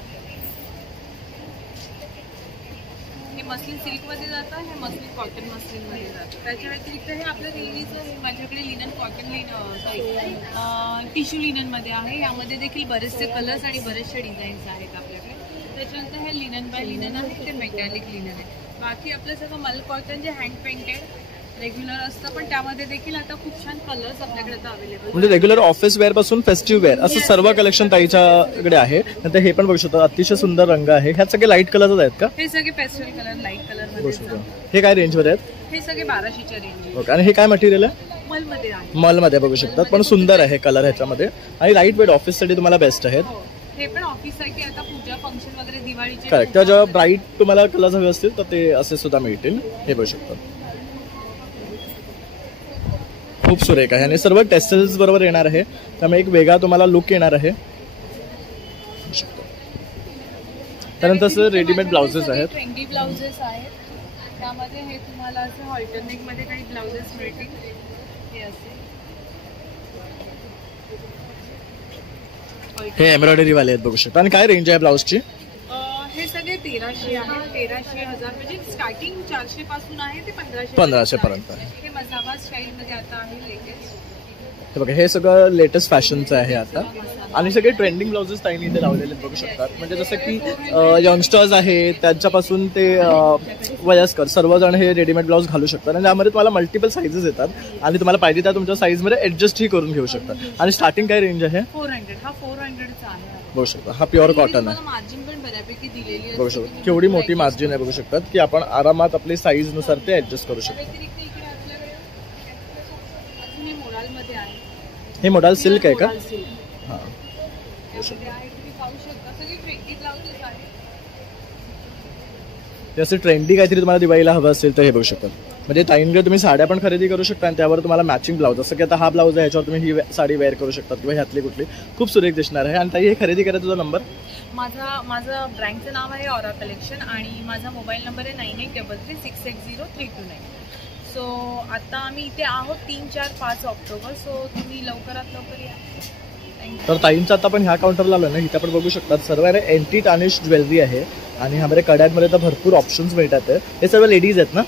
हे मस्लिन सिल्कमध्ये जातं, हे मस्लिन कॉटन मस्लिनमध्ये जातं. त्याच्या व्यतिरिक्त हे आपलं नेहमीचं माझ्याकडे लिनन कॉटन टिश्यू लिननमध्ये आहे. यामध्ये देखील बरेचसे कलर्स आणि बरेचसे डिझाईन्स आहेत आपल्याकडे. त्याच्यानंतर हे लिनन बाय लिनन आहे, ते मेटॅलिक लिनन आहे. बाकी आपलं सगळं मल कॉटन जे हँड पेंटेड रेग्युलर असतं, पण त्यामध्ये देखील आता खूप छान कलर्स आपल्याकडे आता अवेलेबल. म्हणजे रेग्युलर ऑफिस वेअर पासून फेस्टिव्ह वेअर असं सर्व कलेक्शन ताईच्याकडे आहे. नंतर हे पण बघू शकता, अतिशय सुंदर रंग आहे. ह्यात सगळे लाईट कलरच आहेत का? हे सगळे पेस्टल कलर, लाईट कलर मध्ये. हे काय रेंज मध्ये आहेत? हे सगळे 1200च्या रेंज. ओके, आणि हे काय मटेरियल आहे? मलमध्ये आहे. मलमध्ये बघू शकतात, पण सुंदर आहे कलर ह्याच्यामध्ये. आणि लाईट वेट ऑफिससाठी तुम्हाला बेस्ट आहेत. हे पण ऑफिससाठी आता पूजा फंक्शन वगैरे दिवाळीचे. करेक्ट, त्या जेव्हा ब्राईट तुम्हाला कलर्स हवे असतील तर ते असे सुद्धा मिळतील. हे बघू शकतात, खूप सुरेख आहे. आणि सर्व टेक्स्टाईल्स बरोबर येणार आहे, त्यामुळे एक वेगळा तुम्हाला लुक येणार आहे. त्यानंतर रेडीमेड ब्लाउजेस आहेत. ट्रेंडी ब्लाउजेस आहेत. त्यामध्ये हे तुम्हाला असं ऑल्टरनेट मध्ये काही ब्लाउजेस मिळतील. हे असे हे एम्ब्रॉयडरी वाले आहेत बघू शकता. आणि काय रेंज आहे ब्लाउजची? हे सगळे 1300 आहे. 1300 1000 म्हणजे स्टार्टिंग 400 पासून आहे ते 1500 पर्यंत. हे मसाबा स्टाईल मध्ये आता आहे लेटेस्ट. हे बघा, हे सगळं लेटेस्ट फॅशनचं आहे आता. आणि सगळे ट्रेंडिंग ब्लाउजेस ताईंनी इथे लावलेले बघू शकतात. म्हणजे जसं की यंगस्टर्स आहेत त्यांच्यापासून ते वयस्कर सर्वजण हे रेडीमेड ब्लाउज घालू शकतात. आणि त्यामध्ये तुम्हाला मल्टिपल साईजेस येतात आणि तुम्हाला पाहिजे त्या तुमच्या साईजमध्ये ऍडजस्टही करून घेऊ शकतात. आणि स्टार्टिंग काय रेंज आहे? 400. हा 400चा आहे बघू शकता. हा प्युअर कॉटन आहे. मार्जिन पण बऱ्यापैकी दिलेली आहे. बघू शकता केवढी मोठी मार्जिन आहे बघू शकतात, की आपण आरामात आपली साईज नुसार ते ऍडजस्ट करू शकतो. हे मोडाल सिल्क आहे का? हां, ते असं ट्रेंडी काहीतरी तुम्हाला दिवाळीला हवं असेल तर हे बघू शकता. म्हणजे ताईंकडे तुम्ही साड्या पण खरेदी करू शकता आणि त्यावर तुम्हाला मॅचिंग ब्लाउज, जसं की आता हा ब्लाउज आहे ह्याच्यावर तुम्ही ही साडी वेअर करू शकता किंवा ह्यातली कुठली, खूप सुरेख दिसणार आहे. आणि ताई हे खरेदी करा, तुझा नंबर? माझं ब्रँडचं नाव आहे ऑरा कलेक्शन आणि माझा मोबाईल नंबर आहे 9833680329. सो आता आम्ही इथे आहोत 3, 4, 5 ऑक्टोबर. सो तुम्ही लवकरात लवकर या. तर ताईंचं आता आपण ह्या काउंटरला आलो ना, इथे आपण बघू शकतात सर्व एंटी टार्निश ज्वेलरी आहे आणि ह्यामध्ये कड्यांमध्ये तर भरपूर ऑप्शन्स मिळतात. हे सर्व लेडीज आहेत ना?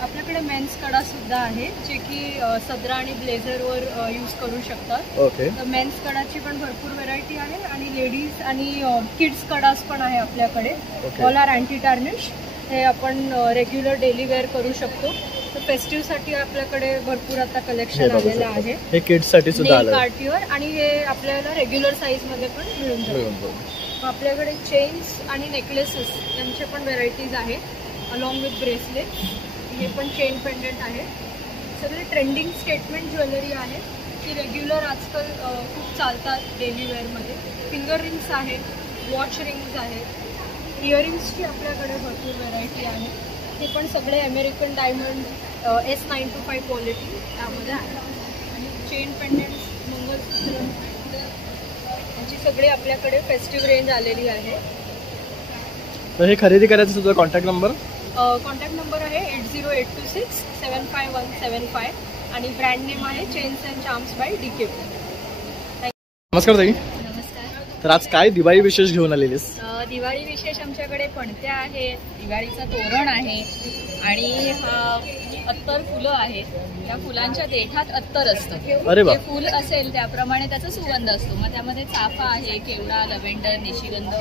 आपल्याकडे मेन्स कडा सुद्धा आहे जे की सदरा आणि ब्लेझरवर यूज करू शकतात. ओके. तर मेन्स कडाची पण भरपूर व्हरायटी आहे आणि लेडीज आणि किड्स कडास पण आहे आपल्याकडे. All are anti tarnish. हे आपण रेग्युलर डेली वेअर करू शकतो. तर फेस्टिव्हसाठी आपल्याकडे भरपूर आता कलेक्शन आलेलं आहे. हे किड्स साठी सुद्धा आलं पार्टीवर आणि हे आपल्याला रेग्युलर साईज मध्ये पण मिळून जाईल. आपल्याकडे चेन्स आणि नेकलेसेस यांचे पण व्हरायटीज आहेत अलॉंग विथ ब्रेसलेट. हे पण चेन पेंडंट आहे. सगळे ट्रेंडिंग स्टेटमेंट ज्वेलरी आहे की रेग्युलर आजकाल खूप चालतात डेली वेअरमध्ये. फिंगर रिंग्स आहेत, वॉच रिंग्स आहेत, इयरिंग्सची आपल्याकडे भरपूर व्हरायटी आहे. हे पण सगळे अमेरिकन डायमंड S925 क्वालिटी त्यामध्ये आहे. आणि चेन पेंडंट्स, मंगलसूत्र यांची सगळी आपल्याकडे फेस्टिव्ह रेंज आलेली आहे. तर हे खरेदी करायचं सुद्धा कॉन्टॅक्ट नंबर आहे 8082675175 आणि ब्रँड नेम आहे chains and charms by DK. नमस्कार ताई. नमस्कार. तर आज काय दिवाळी विशेष घेऊन आलेलीस? दिवाळी विशेष आमच्याकडे पणत्या आहेत, दिवाळीचं तोरण आहे आणि अत्तर फुलं आहेत. त्या फुलांच्या देठात अत्तर असतं. अरे वा. जे फुल असेल त्याप्रमाणे त्याचा सुगंध असतो. मग त्यामध्ये चाफा आहे, केवडा, लव्हेंडर, निशिगंध,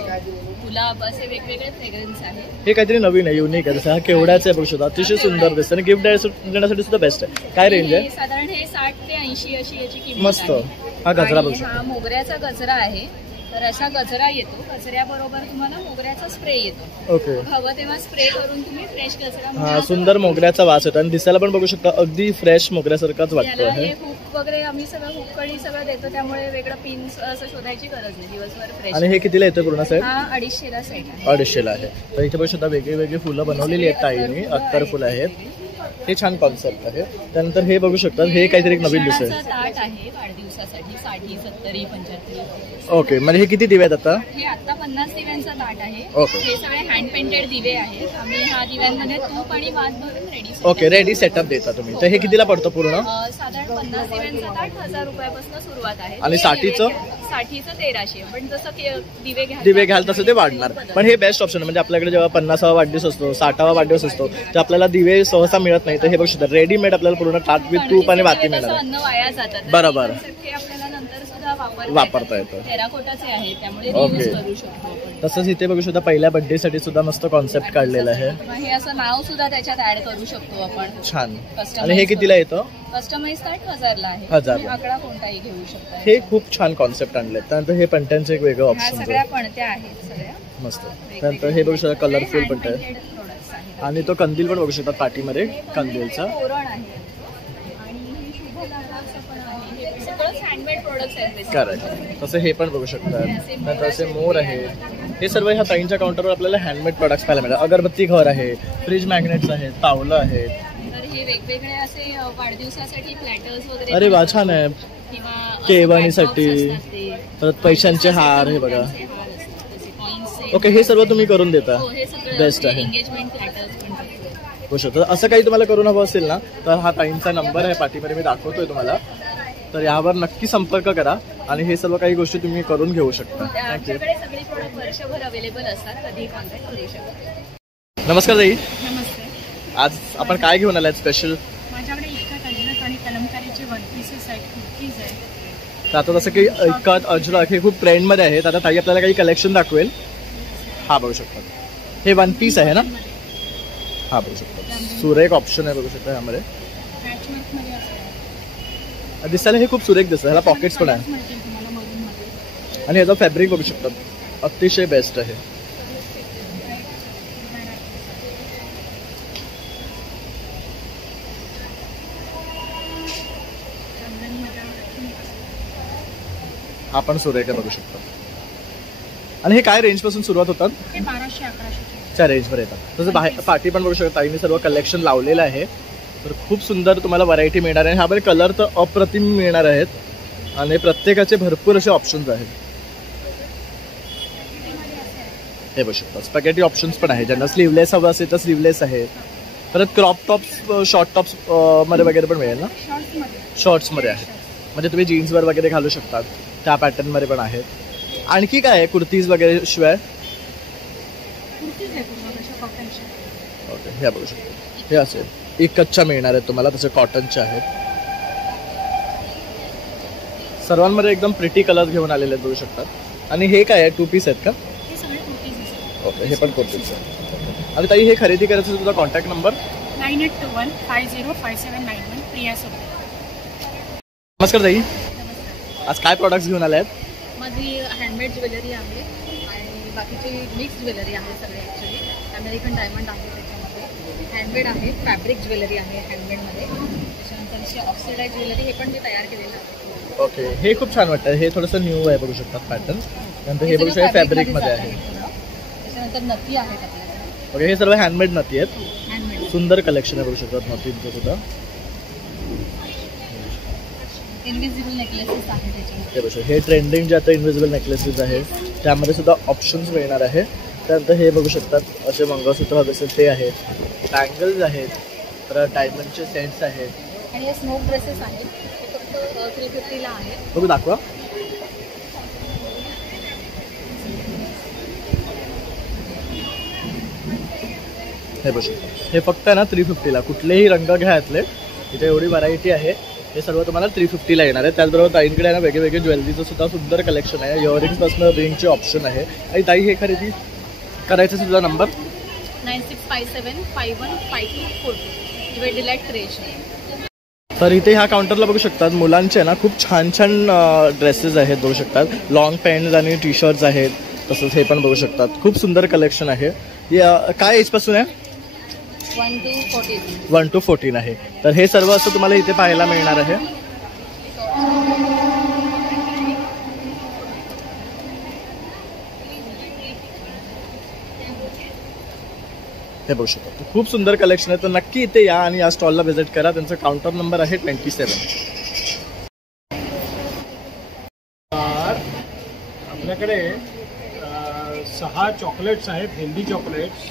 गुलाब असे वेगवेगळे फ्रेग्रन्स आहेत. हे काहीतरी नवीन आहे, युनिक आहे. जसं हा केवड्याचा आहे बघू शकता, अतिशय सुंदर दिसतं आणि गिफ्ट देण्यासाठी सुद्धा बेस्ट आहे. काय रेंज आहे? साधारण हे 60 ते 80 अशी याची किंमत मस्त. आहे. हा गजरा बघू शकता. हा मोगऱ्याचा गजरा आहे. तर असा गजरा येतो. गजऱ्याबरोबर तुम्हाला मोगऱ्याचा स्प्रे येतो. ओके. हवं तेव्हा स्प्रे करून तुम्ही फ्रेश गजरा. हा सुंदर मोगऱ्याचा वास येतो आणि दिसायला पण बघू शकता अगदी फ्रेश मोगऱ्यासारखाच वाटतो. हे हुक वगैरे आम्ही सगळं हुककडी सगळं देतो त्यामुळे वेगळं पिन्स असं शोधायची गरज नाही. दिवसभर फ्रेश. आणि हे कितीला येतं पूर्ण साहेब? हा 250ला सेट आहे. 250ला आहे. तर इथे बघू शकता वेगळी वेगळी फुलं बनवलेली आहेत ताईंनी. अत्तर फुलं आहेत. हे छान कॉन्सेप्ट आहे. त्यानंतर हे बघू शकता, हे काहीतरी नवीन दिसतंय. ताट आहे वाढदिवसासाठी 60, 70, 75. ओके. म्हणजे हे किती दिवे आहेत आता? हे आता 50 दिव्यांचा ताट आहे. ओके. हे सगळे हँड पेंटेड दिवे आहेत. आम्ही ह्या दिव्यांमध्ये तूप आणि वात भरून रेडी. ओके. रेडी सेटअप देता तुम्ही. तर हे कितीला पडतं पूर्ण? साधारण 50 दिव्यांचा ताट 1000 रुपयापासून सुरुवात आहे. आणि 60चं 1300. पण जसं दिवे घ्याल तसं ते वाढणार. पण हे बेस्ट ऑप्शन. म्हणजे आपल्याकडे जेव्हा 50वा वाढदिवस असतो, 60वा वाढदिवस असतो, तर आपल्याला दिवे सहसा मिळत नाही. तर हे बघू शकता रेडीमेड आपल्याला पूर्ण ताट विथ तूप आणि वाती मिळणार. अन्न वाया जातात. बरोबर. हे आपल्याला नंतर सुद्धा वापरता येतं. टेराकोटाचे आहे त्यामुळे रियूज करू शकतो. तसंच इथे बघू शकता पहिल्या बर्थडे साठी सुद्धा मस्त कॉन्सेप्ट काढलेला आहे. हे असं नाव सुद्धा त्याच्यात ऍड करू शकतो आपण. छान. आणि हे कितीला येतं? कस्टमाइज ताट 1000ला आहे. 1000. आकडा कोणताही घेऊ शकता. हे खूप छान कॉन्सेप्ट आणले. त्यानंतर हे पणत्यांचे एक वेगळं ऑप्शन आहे. सगळ्या पणत्या आहेत सगळ्या मस्त. त्यानंतर हे बघू शकता कलरफुल पणत्या आहे आणि तो कंदील पण बघू शकता पाठीमध्ये कंदीलचा. तोरण आहे आणि शुभलाभाचं पण आहे. हे सगळं हँडमेड प्रोडक्ट्स आहेत. करेक्ट. तसं हे पण बघू शकता. नंतर असे मोर आहे. हे सर्व ह्या ताईंच्या काउंटरवर आपल्याला हँडमेड प्रोडक्ट्स पाहायला मिळतात. अगरबत्ती घर आहे, फ्रीज मॅग्नेट्स आहेत, तावलं आहेत. तर हे वेगवेगळे असे वाढदिवसासाठी प्लॅटर्स वगैरे. अरे वा छान आहे. केवानीसाठी. परत पैशांचे हार. हे बघा. ओके. हे सर्व तुम्ही करून देता. बेस्ट आहे. होऊ शकतं. असं काही तुम्हाला करून हवं असेल ना तर हा ताईंचा नंबर आहे पाठीमध्ये मी दाखवतोय तुम्हाला. तर यावर नक्की संपर्क करा आणि हे सर्व काही गोष्टी तुम्ही करून घेऊ शकता. थँक्यू. सगळी प्रोडक्ट वर्षभर अवेलेबल असतात. कधी कॉन्टॅक्ट करू शकता. नमस्कार ताई. नमस्ते. आज आपण काय घेऊन आलाय स्पेशल? माझ्याकडे इतकं अजरक आणि कलमकारीचे वन पीसेस आहेत, कुर्तीज आहेत. तर आता जसं की इतकं अजरक हे खूप ट्रेंडमध्ये आहेत. आता ताई आपल्याला काही कलेक्शन दाखवेल. हा बघू शकता. हे वन पीस आहे ना? हा बघू शकता. सुरेख ऑप्शन आहे बघू शकता ह्यामध्ये. दिसायला हे खूप सुरेख दिसतं. ह्याला पॉकेट्स पण आहे आणि ह्याचं फॅब्रिक बघू शकता अतिशय बेस्ट आहे. हा पण सुरेख आहे बघू शकता. आणि हे काय रेंज पासून सुरुवात होतात? 1200-1100 रेंजवर येतात. तसं बाहेर पाठी पण बघू शकता ताईंनी सर्व कलेक्शन लावलेलं आहे. तर खूप सुंदर तुम्हाला व्हरायटी मिळणार आहे. ह्यामध्ये कलर तर अप्रतिम मिळणार आहेत आणि प्रत्येकाचे भरपूर असे ऑप्शन्स आहेत. हे बघू शकता स्पॅगेटी ऑप्शन्स पण आहे. ज्यांना स्लीवलेस हवं असेल तर स्लीवलेस आहे. परत क्रॉप टॉप्स, शॉर्ट टॉप्स मध्ये वगैरे पण मिळेल ना? शॉर्ट्समध्ये आहेत. म्हणजे तुम्ही जीन्सवर वगैरे घालू शकतात. त्या पॅटर्नमध्ये पण आहेत. आणखी काय आहे कुर्तीज वगैरे शिवाय? ओके, हे बघू शकतो. हे असेल एकच्या मिळणार आहेत तुम्हाला, तसे कॉटनचे आहेत. सर्वांमध्ये एकदम प्रिटी कलर घेऊन आलेले बघू शकतात. आणि हे काय आहे, 2 पीस आहेत का? ओके, हे पण कुर्तीज आहे. आणि ताई हे खरेदी करायचं तुझा कॉन्टॅक्ट नंबर? 9821505791 प्रिया सोबत. नमस्कार ताई, आज काय प्रॉडक्ट्स घेऊन आले आहेत? माझी हँडमेड ज्वेलरी आहे आणि बाकीची मिक्स ज्वेलरी आहे सगळे. ॲक्च्युली अमेरिकन डायमंड आहे त्याच्यामध्ये, हँडमेड आहे, फॅब्रिक ज्वेलरी आहे हँडमेडमध्ये. त्याच्यानंतर अशी ऑक्सिडाइज ज्वेलरी, हे पण मी तयार केलेलं आहे. ओके, हे खूप छान वाटतं. हे थोडंसं न्यू आहे बघू शकतात पॅटर्न. नंतर हे बघू शकता फॅब्रिकमध्ये आहे. त्याच्यानंतर नथी आहेत आपल्याकडे. ओके, हे सर्व हँडमेड नथी आहेत. हँडमेड सुंदर कलेक्शन आहे बघू शकतात नथींचं सुद्धा. इनविजिबल नेकलेसेस आहे त्याच्यामध्ये. हे बघू हे ट्रेंडिंग जे आता इनविजिबल नेकलेसेस आहेत त्यामध्ये सुद्धा ऑप्शन्स मिळणार आहे. त्यानंतर हे बघू शकतात असे मंगळसूत्र असेल ते आहेत, बँगल्स आहेत, तर डायमंडचे सेट्स आहेत. आणि हे स्मोक ड्रेसेस आहेत, ते फक्त 350ला आहेत. बघू दाखवा. हे बघू हे फक्त ना 350ला. कुठलेही रंग घ्यायतले, इथे एवढी व्हरायटी आहे. हे सर्व तुम्हाला 350ला येणार आहे. त्याचबरोबर ताईंकडे ना वेगवेगळे ज्वेलरीचं सुद्धा सुंदर कलेक्शन आहे. इयरिंग्सपासून रिंगचे ऑप्शन आहे. आणि ताई हे खरेदी करायचं सुद्धा नंबर 9657515242 डिलाइट क्रिएशन. तर इथे ह्या काउंटरला बघू शकतात मुलांचे ना खूप छान छान ड्रेसेस आहेत बघू शकतात. लॉंग पॅन्ट्स आणि टी शर्ट्स आहेत. तसंच हे पण बघू शकतात, खूप सुंदर कलेक्शन आहे. काय एजपासून आहे? 1 to 14 आहे. तर हे सर्व असं तुम्हाला इथे पाहायला मिळणार आहे. हे बघू शकतो, खूप सुंदर कलेक्शन आहे. तर नक्की इथे या आणि या स्टॉलला व्हिजिट करा. त्यांचा काउंटर नंबर आहे 27. आपल्याकडे 6 चॉकलेट्स आहेत, हेल्दी चॉकलेट्स.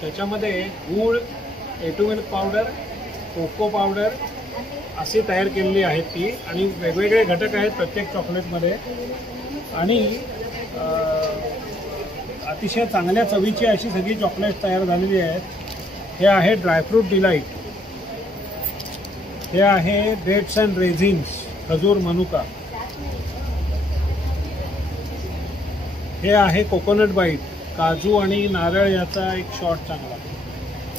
त्याच्यामध्ये गूळ, A2 milk powder, cocoa powder अशी तयार केलेली आहेत ती. आणि वेगवेगळे घटक आहेत प्रत्येक चॉकलेटमध्ये. आणि अतिशय चांगल्या चवीची अशी सगळी चॉकलेट्स तयार झालेली आहेत. हे आहे ड्रायफ्रूट डिलाईट, हे आहे डेट्स अँड रेझिन्स, खजूर मनुका, हे आहे कोकोनट बाईट, काजू आणि नारळ याचा एक शॉट चांगला.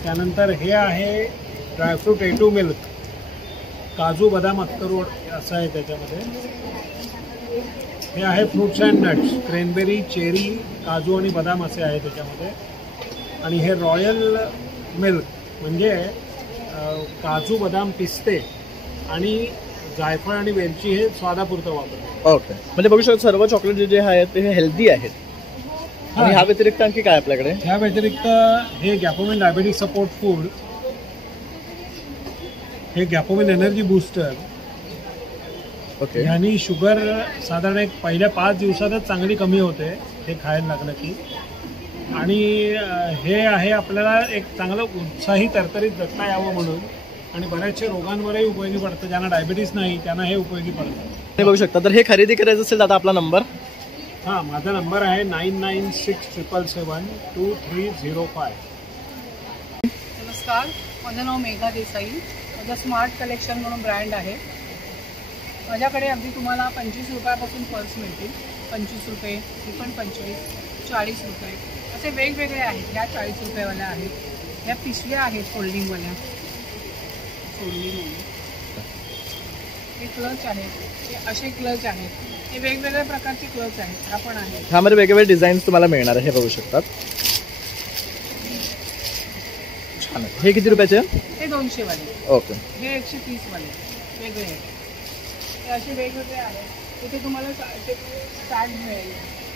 त्यानंतर हे आहे ड्रायफ्रूट A2 मिल्क, काजू बदाम अक्रोड असं आहे त्याच्यामध्ये. हे आहे fruits and nuts, cranberry, cherry, काजू आणि बदाम असे आहे त्याच्यामध्ये. आणि हे रॉयल मिल्क म्हणजे काजू बदाम पिस्ते आणि जायफळ आणि वेलची हे स्वादापुरतं वापरतात. ओके, म्हणजे बघू शकतो सर्व चॉकलेट जे आहेत ते हेल्दी आहेत. आणि ह्या व्यतिरिक्त आणखी काय आपल्याकडे? ह्या व्यतिरिक्त हे गॅपोमिन डायबेटिक सपोर्ट फूड, हे गॅपोमिन एनर्जी बूस्टर. ओके, ह्यानी शुगर साधारण एक पहिल्या 5 दिवसातच चांगली कमी होते हे खायला लागलं की. आणि हे आहे आपल्याला एक चांगलं उत्साही तरतरीत जगता यावं म्हणून. आणि बऱ्याचशा रोगांवरही उपयोगी पडतं. ज्यांना डायबिटीस नाही त्यांना हे उपयोगी पडतं. हे बघू शकता. तर हे खरेदी करायचं असेल तर आपला नंबर? हां, माझा नंबर आहे 9967772305. नमस्कार, माझं नाव मेघा देसाई. माझं स्मार्ट कलेक्शन म्हणून ब्रँड आहे. माझ्याकडे अगदी तुम्हाला 25 रुपयापासून पर्स मिळतील. 25 रुपये, हे पण 25, 40 रुपये असे वेगवेगळे आहेत. ह्या 40 रुपयेवाल्या आहेत. ह्या पिशव्या आहेत फोल्डिंगवाल्या. हे क्लच आहेत, हे असे क्लच आहेत. हे वेगवेगळ्या प्रकारचे क्लच आहेत. ह्या पण आहेत. ह्यामध्ये वेगवेगळे डिझाईन्स तुम्हाला मिळणार आहे. हे बघू शकतात, छान आहे. हे किती रुपयाचे? हे 200 वाले. ओके, हे 130 वाले वेगळे आहेत. हे असे वेगवेगळे आहेत. इथे तुम्हाला स्टार्ट मिळेल.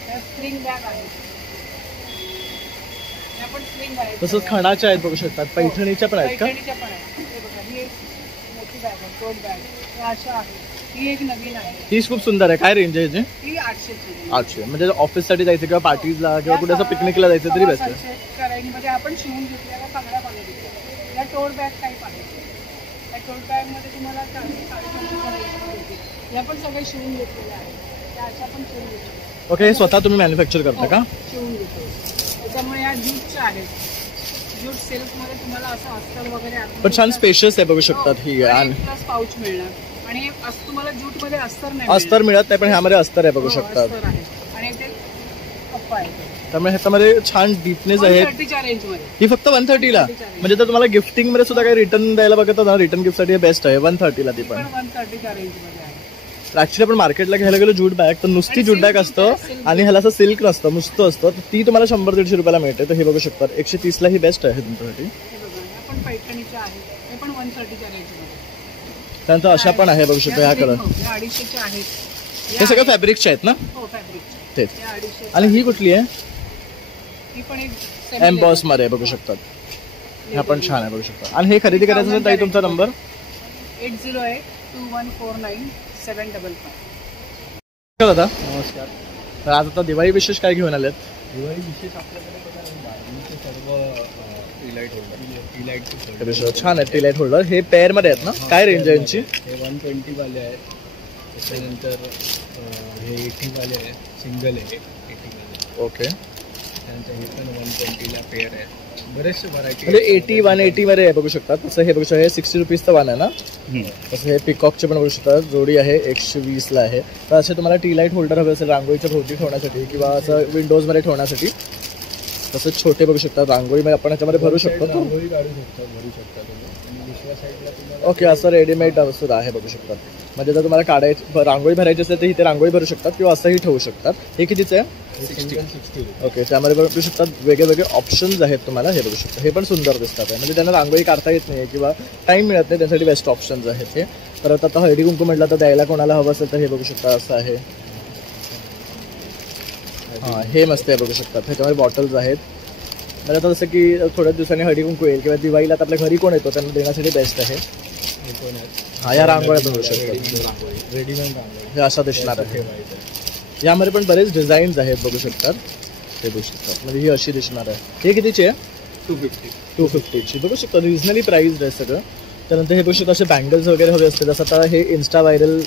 त्या स्प्रिंग बॅग आहेत. या पण स्प्रिंग आहेत. तसंच खणाच्या आहेत बघू शकतात. पैठणीच्या पण आहेत का? पैठणीच्या पण आहेत. हे बघा, ही एक मोठी बॅग आहे, टोट बॅग. या अशा आहेत. ही एक नवीन आहे. ही खूप सुंदर आहे. काय रेंज आहे याची? ही 800ची. 800, म्हणजे ऑफिससाठी जायचं किंवा पार्टीजला किंवा कुठे असं पिकनिकला जायचं तरी बेस्ट आहे. करायमध्ये आपण शिवून घेतलेल्या चांगल्या क्वालिटीच्या या टोट बॅग टाईप आहेत. या टोट बॅगमध्ये तुम्हाला 40-45 या पण सगळे शिवून घेतलेले आहेत. त्या अशा पण शिवून देतो. ओके, स्वतः तुम्ही मॅन्युफॅक्चर करता का? शिवून देतो. त्याच्यामुळे या ज्यूटच्या आहेत. ज्यूट सिल्कमध्ये तुम्हाला असं अस्तर वगैरे पण छान स्पेशियस आहे बघू शकतात ही. आणि प्लस पाऊच मिळणार आणि असं तुम्हाला ज्यूटमध्ये अस्तर नाही अस्तर मिळत नाही, पण ह्यामध्ये अस्तर आहे बघू शकतात. अस्तर आहे आणि ते कप्पा आहे. त्यामुळे ह्याच्यामध्ये छान डीपनेस आहे. 130च्या रेंजमध्ये ही फक्त 130ला. म्हणजे तर तुम्हाला गिफ्टिंग मध्ये सुद्धा काही रिटर्न द्यायला बघत ना, रिटर्न गिफ्ट साठी बेस्ट आहे. 130ला ती पण. 130च्या रेंजमध्ये आहे. ऍक्च्युली आपण मार्केटला घ्यायला गेलो जूट बॅग तर नुसती जूट बॅग असतं आणि ह्याला असं सिल्क नसतं, नुसतं असतं. ती तुम्हाला 100-150 रुपयाला मिळते. तर हे बघू शकतात 130ला ही बेस्ट आहे तुमच्यासाठी. पण पैठणीच्या आहेत, ते पण 130च्या रेंजमध्ये. त्यानंतर अशा पण आहे बघू शकता ह्या कलर. 250च्या आहेत. हे सगळं फॅब्रिकचे आहेत ना? हो, फॅब्रिकचे. तेच. या 250. आणि ही कुठली आहे? ही पण एक एम्बॉस मध्ये बघू शकतात. ह्या पण छान आहे बघू शकता. आणि हे खरेदी करायचं असेल ताई तुमचा नंबर 8082149755. दादा नमस्कार. तर आज आता दिवाळी विशेष काय घेऊन आलेत? दिवाळी विशेष आपल्याकडे बार्बीचे सर्व टी लाईट छान आहे. टी लाईट होल्डर हे पेअर मध्ये आहेत ना? काय रेंज आहे यांची? हे 120 वाले आहेत. त्याच्यानंतर हे 80 वाले आहेत, सिंगल आहे 80 वाले. ओके. त्यानंतर हे पण 120ला पेअर आहे. बरेचसे व्हरायटी म्हणजे 80 180 मध्ये आहे बघू शकतात. तसं हे बघू शकता हे 60 रुपीजचं वन आहे ना? तसं हे पिकॉकचे पण बघू शकतात. जोडी आहे 120ला आहे. तर असे तुम्हाला टी लाईट होल्डर हवे असेल रांगोळीच्या भोवती ठेवण्यासाठी किंवा असं विंडोजमध्ये ठेवण्यासाठी, तसंच छोटे बघू शकतात. रांगोळी आपण याच्यामध्ये भरू शकतो. रांगोळी काढू शकता, भरू शकता तुम्ही. आणि दुसऱ्या साईडला तुम्हाला ओके असं रेडीमेड सुद्धा आहे बघू शकतात. म्हणजे जर तुम्हाला काढायची रांगोळी भरायची असेल तर इथे रांगोळी भरू शकतात किंवा असंही ठेवू शकतात. हे कितीचं आहे? 60. ओके. त्यामध्ये बघू शकतात वेगळे वेगळे ऑप्शन्स आहेत तुम्हाला. हे बघू शकता हे पण सुंदर दिसतात आहे. म्हणजे त्यांना रांगोळी काढता येत नाही किंवा टाईम मिळत नाही, त्यासाठी बेस्ट ऑप्शन्स आहेत हे. परत आता हळदी कुंकू म्हटलं तर द्यायला कोणाला हवं असेल तर हे बघू शकता असं आहे. हां हे मस्त आहे बघू शकतात. ह्याच्यामध्ये बॉटल्स आहेत. म्हणजे आता जसं की थोड्याच दिवसांनी हळदी कुंकू येईल किंवा दिवाळीला आता आपल्या घरी कोण येतो त्यांना देण्यासाठी बेस्ट आहे. हा या रांगोळ्या बघू शकतात. रेडीमेड रांगोळी हे असा दिसणार आहे. यामध्ये पण बरेच डिझाईन्स आहेत बघू शकतात. हे बघू शकतात. म्हणजे ही अशी दिसणार आहे. हे कितीची आहे? 250ची बघू शकता. रिजनली प्राईज आहे सगळं. त्यानंतर हे बघू शकता असे बँगल्स वगैरे हवे असते. जसं आता हे इन्स्टा व्हायरल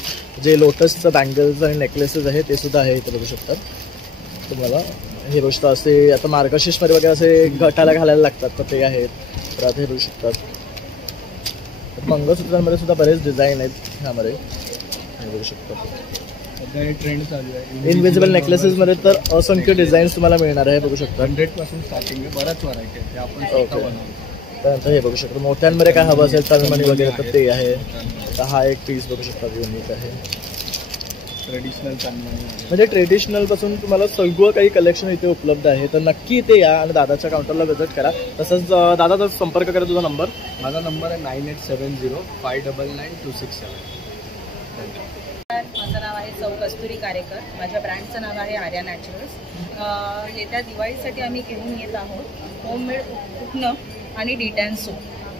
जे लोटसचं बँगल्स आणि नेकलेसेस आहे ते सुद्धा आहे इथे बघू शकतात तुम्हाला. हे बघू शकता असे आता मार्गशीर्षमध्ये वगैरे असे घटाला घालायला लागतात तर ते आहेत. तर आता हे बघू शकतात. मंगळसूत्रांमध्ये सुद्धा बरेच डिझाईन आहेत ह्यामध्ये. हे बघू शकता. ट्रेंड चालू आहे. इनविजिबल नेकलेसेसमध्ये तर असंख्य डिझाईन्स तुम्हाला मिळणार आहे बघू शकता. 100 पासून स्टार्टिंग आहे. बऱ्याच व्हरायटी आहे. आपण स्वतः बनवतो. त्यानंतर हे बघू शकतो मोत्यांमध्ये काय हवं असेल तनमणी वगैरे तर ते आहे. तर हा एक पीस बघू शकता युनिक आहे. ट्रेडिशनल तन्मणी म्हणजे ट्रेडिशनल पासून तुम्हाला सगळं काही कलेक्शन इथे उपलब्ध आहे. तर नक्की इथे या आणि दादाच्या काउंटरला व्हिजिट करा. तसंच दादाचा संपर्क करा. तुझा नंबर? माझा नंबर आहे 9870599267. माझं नाव आहे सौ कस्तुरी कारेकर. माझ्या ब्रँडचं नाव आहे आर्या नॅचरल्स. येत्या दिवाळीसाठी आम्ही घेऊन येत आहोत होममेड उटणं आणि डिटॅन सोप.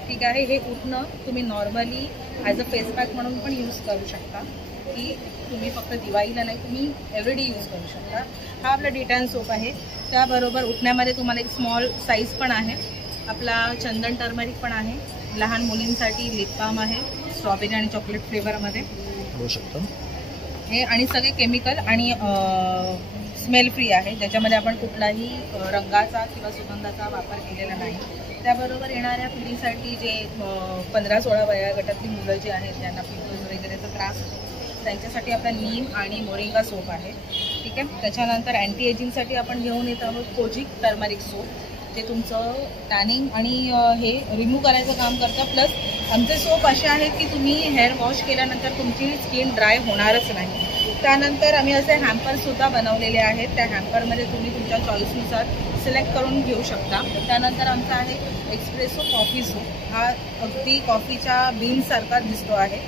ठीक आहे. हे उटणं तुम्ही normally as a face pack म्हणून पण यूज करू शकता, की तुम्ही फक्त दिवाळीला नाही तुम्ही एव्हरीडे यूज करू शकता. हा आपला डिटॅन सोप आहे. त्याबरोबर उठण्यामध्ये तुम्हाला एक स्मॉल साईज पण आहे. आपला चंदन टर्मरिक पण आहे. लहान मुलींसाठी लिप बाम आहे स्ट्रॉबेरी आणि चॉकलेट फ्लेवरमध्ये होऊ शकतं. हे आणि सगळे केमिकल आणि स्मेल फ्री आहे. ज्याच्यामध्ये आपण कुठलाही रंगाचा किंवा सुगंधाचा वापर केलेला नाही. त्याबरोबर येणाऱ्या पिढीसाठी जे 15-16 वयोगटातली मुलं जे आहेत ज्यांना पिंपल्स वगैरेचा त्रास होतो त्यांच्यासाठी आपला नीम आणि मोरिंगा सोप आहे. ठीक आहे. त्याच्यानंतर अँटी एजिंगसाठी आपण घेऊन येत आहोत कोजिक टर्मरिक सोप, जे तुमचं टॅनिंग आणि हे रिमूव्ह करायचं काम करतं. प्लस आमचे सोप असे आहेत की तुम्ही हेअर वॉश केल्यानंतर तुमची स्किन ड्राय होणारच नाही. त्यानंतर आम्ही असे हॅम्परसुद्धा बनवलेले आहेत. त्या हॅम्परमध्ये तुम्ही तुमच्या चॉईसनुसार सिलेक्ट करून घेऊ शकता. त्यानंतर आमचा आहे एक्सप्रेसो कॉफी सोप. हा अगदी कॉफीच्या बीनसारखा दिसतो आहे,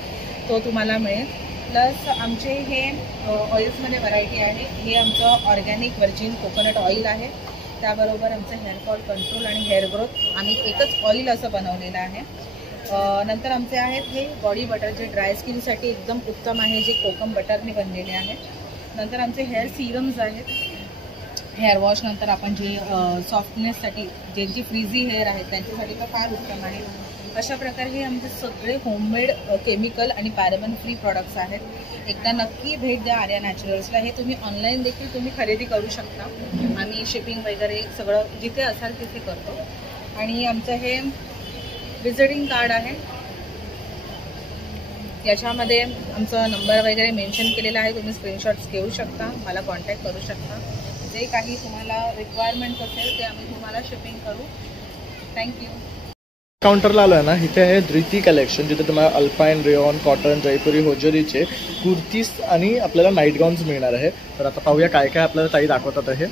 तो तुम्हाला मिळेल. प्लस आमचे हे ऑइल्समध्ये व्हरायटी आहे. हे आमचं ऑर्गॅनिक व्हर्जिन कोकोनट ऑइल आहे. त्याबरोबर आमचं हेअरफॉल कंट्रोल आणि हेअर ग्रोथ आम्ही एकच ऑइल असं बनवलेलं आहे. नंतर आमचे आहेत हे बॉडी बटर, जे ड्राय स्किनसाठी एकदम उत्तम आहे, जे कोकम बटरने बनलेले आहेत. नंतर आमचे हेअर सिरम्स आहेत. हेअर वॉश नंतर आपण जे सॉफ्टनेससाठी ज्यांची फ्रीझी हेअर आहेत त्यांच्यासाठी तर फार उत्तम आहे. अशा प्रकारे हे आमचे सगळे होममेड केमिकल आणि पॅराबन फ्री प्रॉडक्ट्स आहेत. एकदा नक्की भेट द्या आर्या नॅचरल्सला. हे तुम्ही ऑनलाईन देखील तुम्ही खरेदी करू शकता. आम्ही शिपिंग वगैरे सगळं जिथे असाल तिथे करतो. आणि आमचं हे विजिटिंग कार्ड आहे, याच्यामध्ये आमचा नंबर वगैरे मेन्शन केलेला आहे. तुम्ही स्क्रीनशॉट्स घेऊ शकता, मला कॉन्टॅक्ट करू शकता. जे काही तुम्हाला रिक्वायरमेंट असेल ते आम्ही तुम्हाला शिपिंग करू. थँक्यू. काउंटरला आलो आहे ना, इथे आहे धृती कलेक्शन, जिथे तुम्हाला अल्पाईन, रेयॉन, कॉटन, जयपुरी, होजरीचे कुर्तीज आणि आपल्याला नाईट गाऊन्स मिळणार आहे. तर आता पाहूया काय काय आपल्याला ताई दाखवतात आहे.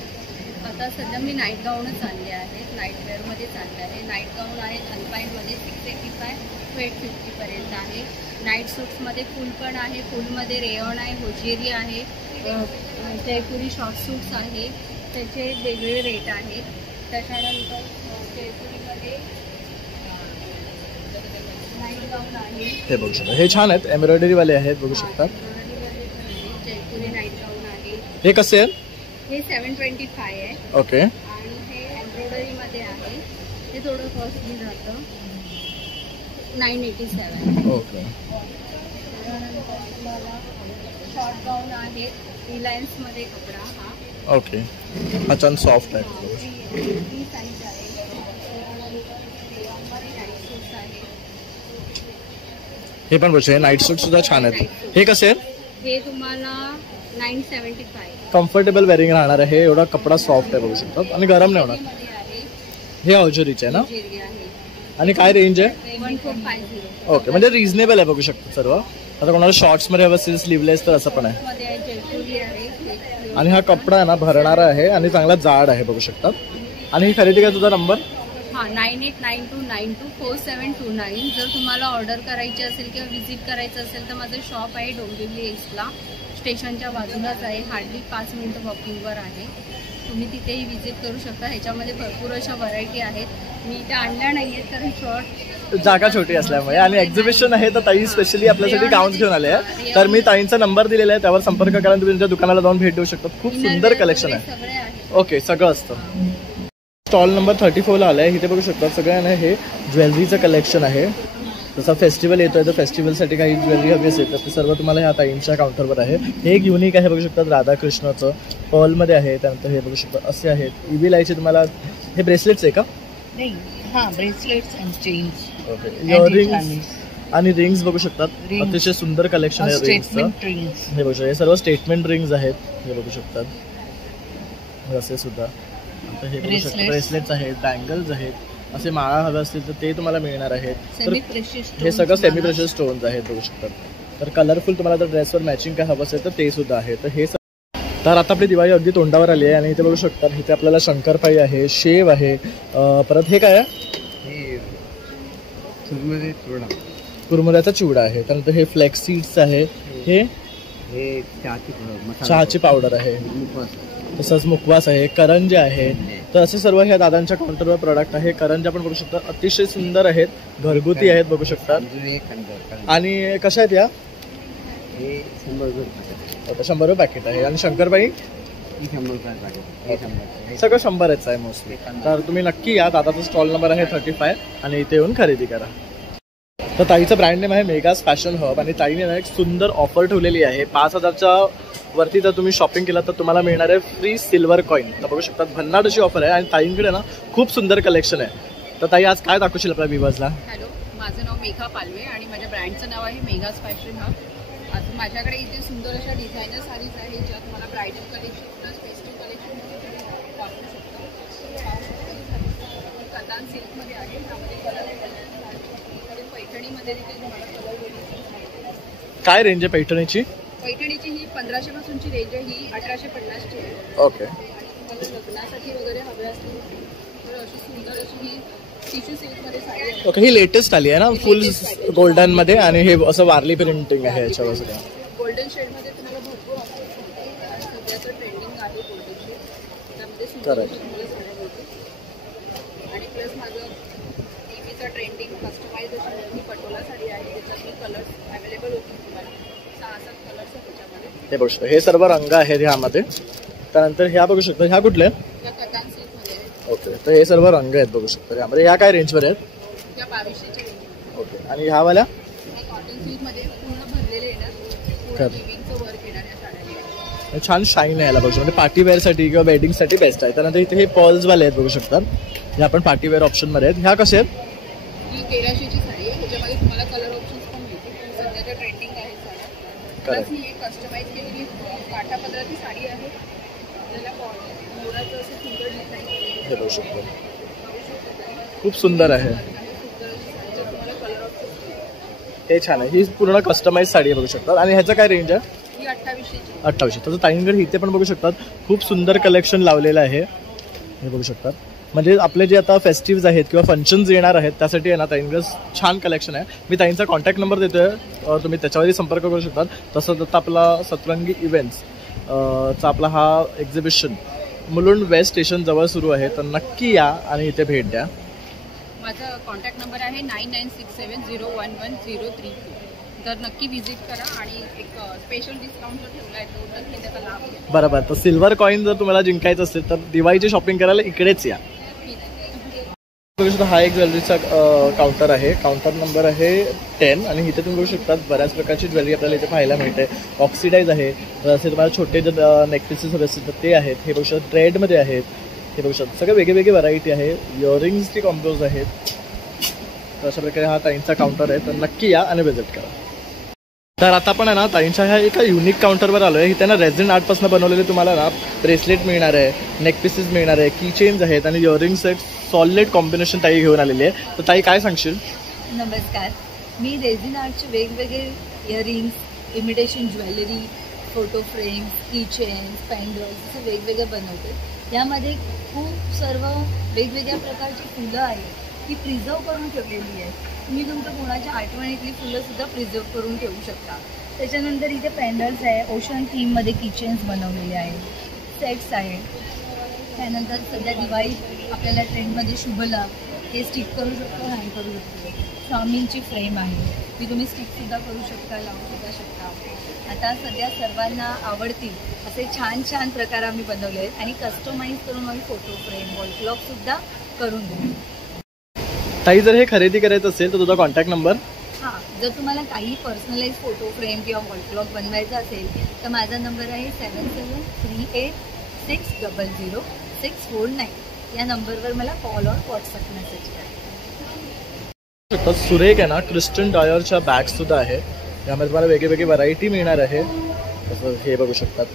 आता सध्या मी नाईट गाऊनच आणले आहेत, नाईट वेअरमध्येच आणले आहे. नाईट गाऊन आहेत अल्पाईनमध्ये 685 to 850 पर्यंत आहे. नाईट सूट्समध्ये फुल पण आहे, फुलमध्ये रेयॉन आहे, होजेरी आहे, जयपुरी शॉर्ट सूट्स आहे, त्याचे वेगळे रेट आहेत. त्याच्यानंतर जयपुरीमध्ये नाईट गाऊन आहे, हे बघू शकता, हे छान आहेत, एम्ब्रॉयडरीवाले आहेत, बघू शकता. जयपुरी नाईट गाऊन आहे. हे कसे आहेत? हे 725 आहे. ओके. आणि हे एम्ब्रॉयडरीमध्ये आहे, हे थोडं कॉस्टली जातं, 987. ओके. त्यानंतर तुम्हाला शॉर्ट गाऊन आहे, रिलायन्समध्ये कपडा हा. ओके, हा छान सॉफ्ट आहे. ही साईज आहे. रेयॉनमध्ये नाईट सूट्स आहे. हे पण बघू, हे नाईट सूट सुद्धा छान आहेत. हे कसे आहेत? हे तुम्हाला 975. कम्फर्टेबल वेअरिंग राहणार आहे, एवढा कपडा सॉफ्ट आहे, बघू शकतात, आणि गरम नाही होणार. मध्ये आहे, हे औजरीचे आहे ना, जेरी आहे, आणि काय रेंज आहे? 1450. ओके, म्हणजे रिझनेबल आहे, बघू शकतो सर्व. आता कोणाला शॉर्ट्स मध्ये हवं असेल, स्लीवलेस, तर असं पण आहे. मध्ये आहे, जयपुरी आहे. आणि हा कपडा आहे ना, भरणारा आहे आणि चांगला जाड आहे, बघू शकतात. आणि ही खरेदी काय तुझा नंबर? हां, 9892924729. जर तुम्हाला ऑर्डर करायची असेल किंवा व्हिजिट करायचं असेल तर माझं शॉप आहे डोंबिवली ईस्टला, स्टेशनच्या बाजूलाच आहे, हार्डली 5 मिनिटं वॉकिंगवर आहे. तुम्ही तिथेही व्हिजिट करू शकता. ह्याच्यामध्ये भरपूर अशा व्हरायटी आहेत. मी इथे आणल्या नाही आहेत कारण शॉर्ट जागा छोटी असल्यामुळे, आणि एक्झिबिशन आहे तर ताई स्पेशली आपल्यासाठी गाऊन घेऊन आले आहे. तर मी ताईंचा नंबर दिलेला आहे, त्यावर संपर्क करा, तुम्ही तुमच्या दुकानाला जाऊन भेट देऊ शकता. खूप सुंदर कलेक्शन आहे. सगळे आहेत. ओके, सगळं असतं. स्टॉल नंबर 34 ला आलाय. इथे बघू शकता सगळ्यांना हे ज्वेलरीचं कलेक्शन आहे. जसं फेस्टिवल येतोय तर फेस्टिवलसाठी काही ज्वेलरी हवी असेल तर ते सर्व तुम्हाला ह्या ताईंच्या काउंटरवर आहे. हे एक युनिक आहे, बघू शकतात, राधाकृष्णाचं पर्लमध्ये आहे. त्यानंतर हे बघू शकता असे आहेत. इव्ही लाईचे तुम्हाला हे ब्रेसलेट्स आहे का? नाही, हां, bracelets and chains. Okay, earrings आणि रिंग्स बघू शकतात. अतिशय सुंदर कलेक्शन आहे रिंग्सचं. हे बघू शकता, हे सर्व स्टेटमेंट रिंग्स आहेत. हे बघू शकतात असे सुद्धा. आता हे बघू शकता ब्रेसलेट्स आहेत, बँगल्स आहेत. असे माळा हवे असतील तर ते तुम्हाला मिळणार आहेत. तर हे सगळं सेमी प्रेशियस स्टोन्स आहेत, बघू शकतात. तर कलरफुल तुम्हाला जर ड्रेसवर मॅचिंग काय हवं असेल तर ते सुद्धा आहे. तर हे तर आता आपली दिवाळी अगदी तोंडावर आली आहे. आणि इथे बघू शकता इथे आपल्याला शंकरपाळी आहे, शेव आहे, परत हे काय आहे, कुरमुऱ्याचा चिवडा आहे. त्यानंतर हे फ्लेक्स सीड्स आहे, हे चहाची पावडर आहे, तसंच मुखवास आहे, करंजे आहे. तर असे सर्व ह्या दादांच्या काउंटरवर प्रॉडक्ट आहे. करंजा पण बघू शकता, अतिशय सुंदर आहेत, घरगुती आहेत, बघू शकतात. आणि कशा आहेत या? 100 रुपये पॅकेट आहे. आणि शंकरपाळी सगळं 100च आहे मोस्टली. तर तुम्ही नक्की या. दादाचा स्टॉल नंबर आहे 35 आणि इथे येऊन खरेदी करा. तर ताईचं ब्रँड नेम आहे मेगाज फॅशन हब. आणि ताईने ना एक सुंदर ऑफर ठेवलेली आहे. 5000च्या वरती जर तुम्ही शॉपिंग केलं तर तुम्हाला मिळणार आहे फ्री सिल्वर कॉईन. तर बघू शकता भन्नाट अशी ऑफर आहे. आणि ताईंकडे ना खूप सुंदर कलेक्शन आहे. तर ताई आज काय दाखवशील आपल्या व्ह्युअर्सला? हॅलो, माझं नाव मेघा पालवे आणि माझ्या ब्रँडचं नाव आहे मेगाज फॅशन हब. आज माझ्याकडे इथे सुंदर अशा डिझायनर साडीज आहेत ज्या तुम्हाला bridal collection plus festive collection वापरू शकतो. कतान सिल्कमध्ये आहे, त्यामध्ये कलर पैठणीमध्ये देखील तुम्हाला कलर वेरिएशन. काय रेंज आहे पैठणीची? पैठणीची ही 1500 पासूनची रेंज आहे, ही 1850ची आहे. ओके. आणि तुम्हाला लग्नासाठी वगैरे हवे असतील तर अशी सुंदर अशी ही टिश्यू सिल्कमध्ये साडी आहे. ओके, ही लेटेस्ट आली आहे ना, फुल गोल्डन मध्ये, आणि हे असं वारली प्रिंटिंग आहे याच्यावर. गोल्डन शेडमध्ये तुम्हाला भरपूर ऑप्शन आणि सध्याचं ट्रेंडिंग आहे गोल्डन शेड. त्यामध्ये सुंदर तुम्हाला साड्या मिळतील. आणि प्लस माझं नेहमीचं ट्रेंडिंग कस्टमाइज अशी ही पटोला साडी आहे, त्याच्यात मी कलर्स अवेलेबल होतील तुम्हाला. 6-7 कलर्स आहेत त्याच्यामध्ये. हे बघू शकता, हे सर्व रंग आहेत ह्यामध्ये. त्यानंतर ह्या बघू शकता, ह्या कुठल्या? त्या कतान सिल्कमध्ये आहेत. ओके, तर हे सर्व रंग आहेत बघू शकता यामध्ये. या काय रेंजवर आहेत? त्या 2200च्या रेंजमध्ये. आणि ह्या वाल्या कॉटन सिल्कमध्ये पूर्ण भरलेले येणार, पूर्ण विविंगचं वर्क येणार या साड्या. छान शाईन आहे याला बघू शकतो, म्हणजे पार्टीवेअरसाठी किंवा वेडिंगसाठी बेस्ट आहे. त्यानंतर इथे हे पर्ल्सवाले आहेत बघू शकतात, हे आपण पार्टीवेअर ऑप्शनमध्ये आहेत. ह्या कसे आहेत? ही 1300ची साडी आहे, त्याच्यामध्ये तुम्हाला कलर ऑप्शन्स पण मिळतील. सध्याच्या ट्रेंडिंग आहे साड्या. प्लस ही एक कस्टमाइज केलेली काठापदराची साडी आहे. आपल्याला मोराचं असं सुंदर डिझाईन हे बघू शकतो, खूप सुंदर आहे. हे छान आहे, ही पूर्ण कस्टमाइज साडी आहे बघू शकतात. आणि ह्याचं काय रेंज आहे? ही 2800ची. 2800. तसं ताईंकडे इथे पण बघू शकतात खूप सुंदर कलेक्शन लावलेलं आहे, हे बघू शकतात. म्हणजे आपले जे आता फेस्टिव्ज आहेत किंवा फंक्शन्स येणार आहेत त्यासाठी आहे ना ताईंकडे छान कलेक्शन आहे. मी ताईंचा कॉन्टॅक्ट नंबर देतोय, तुम्ही त्याच्यावरही संपर्क करू शकतात. तसंच आता आपला सतरंगी इव्हेंट्स चा आपला हा एक्झिबिशन मुलुंड वेस्ट स्टेशन जवळ सुरू आहे, तर नक्की या आणि इथे भेट द्या. माझा कॉन्टॅक्ट नंबर आहे 9967011034. तर नक्की व्हिजिट करा आणि एक स्पेशल डिस्काउंट जो ठेवला आहे तो नक्की त्याचा लाभ घ्या. बरोबर. तर सिल्वर कॉईन जर तुम्हाला जिंकायचं असेल तर दिवाळीची शॉपिंग करायला इकडेच या. बघू शकता हा एक ज्वेलरीचा काउंटर आहे, काउंटर नंबर आहे 10. आणि इथे तुम्ही बघू शकतात बऱ्याच प्रकारची ज्वेलरी आपल्याला इथे पाहायला मिळते. ऑक्सिडाईज आहे, असे तुम्हाला छोटे जे नेकलेसेस हवे असतील तर ते आहेत. हे बघू शकता ट्रेडमध्ये आहेत, हे बघू शकता सगळे वेगवेगळी व्हरायटी आहे. इयरिंग्सची कॉम्बोज आहेत. तर अशा प्रकारे हा ताईंचा काउंटर आहे, तर नक्की या आणि व्हिजिट करा. तर आता पण आहे ना ताईंच्या ह्या एका युनिक काउंटरवर आलो आहे. इथे ना रेझिन आर्टपासून बनवलेले तुम्हाला ना ब्रेसलेट मिळणार आहे, नेक पीसेस मिळणार आहे, की चेन्स आहेत आणि इयरिंग्स एक सॉलिड कॉम्बिनेशन ताई घेऊन आलेली आहे. तर ताई काय सांगशील? नमस्कार, मी रेझिन आर्टचे वेगवेगळे earrings, imitation jewellery, photo frames, की चेन्स, पेंडल्स असं वेगवेगळे बनवते. यामध्ये खूप सर्व वेगवेगळ्या प्रकारची फुलं आहेत ती प्रिझर्व करून ठेवलेली आहे. तुम्ही तुमच्या कोणाच्या आठवणीतली फुलंसुद्धा प्रिझर्व करून ठेवू शकता. त्याच्यानंतर इथे पेंडल्स आहे, ओशन थीममध्ये किचन्स बनवलेले आहेत, सेट्स आहेत. त्यानंतर सध्या दिवाळी आपल्याला ट्रेंडमध्ये शुभलाभ हे स्टिक करू शकतो, हँग करू शकतो. स्वामींची फ्रेम आहे, ती तुम्ही स्टिकसुद्धा करू शकता, लावूसुद्धा शकता. आता सध्या सर्वांना आवडतील असे छान छान प्रकार आम्ही बनवले आहेत आणि कस्टमाइज करून आम्ही फोटो फ्रेम, वॉल क्लॉकसुद्धा करून देऊ. ताई जर हे खरेदी करायचं असेल तर तुझा कॉन्टॅक्ट नंबर? हां, जर तुम्हाला काही पर्सनलाइज फोटो फ्रेम किंवा वॉल क्लॉक बनवायचा असेल तर माझा नंबर आहे 7738600649. या नंबरवर मला कॉल ऑर व्हॉट्सअप मेसेज करा. सुरेख आहे ना क्रिस्टन डायरच्या बॅग्ससुद्धा आहे, त्यामध्ये तुम्हाला वेगवेगळी व्हरायटी मिळणार आहे. तसं हे बघू शकतात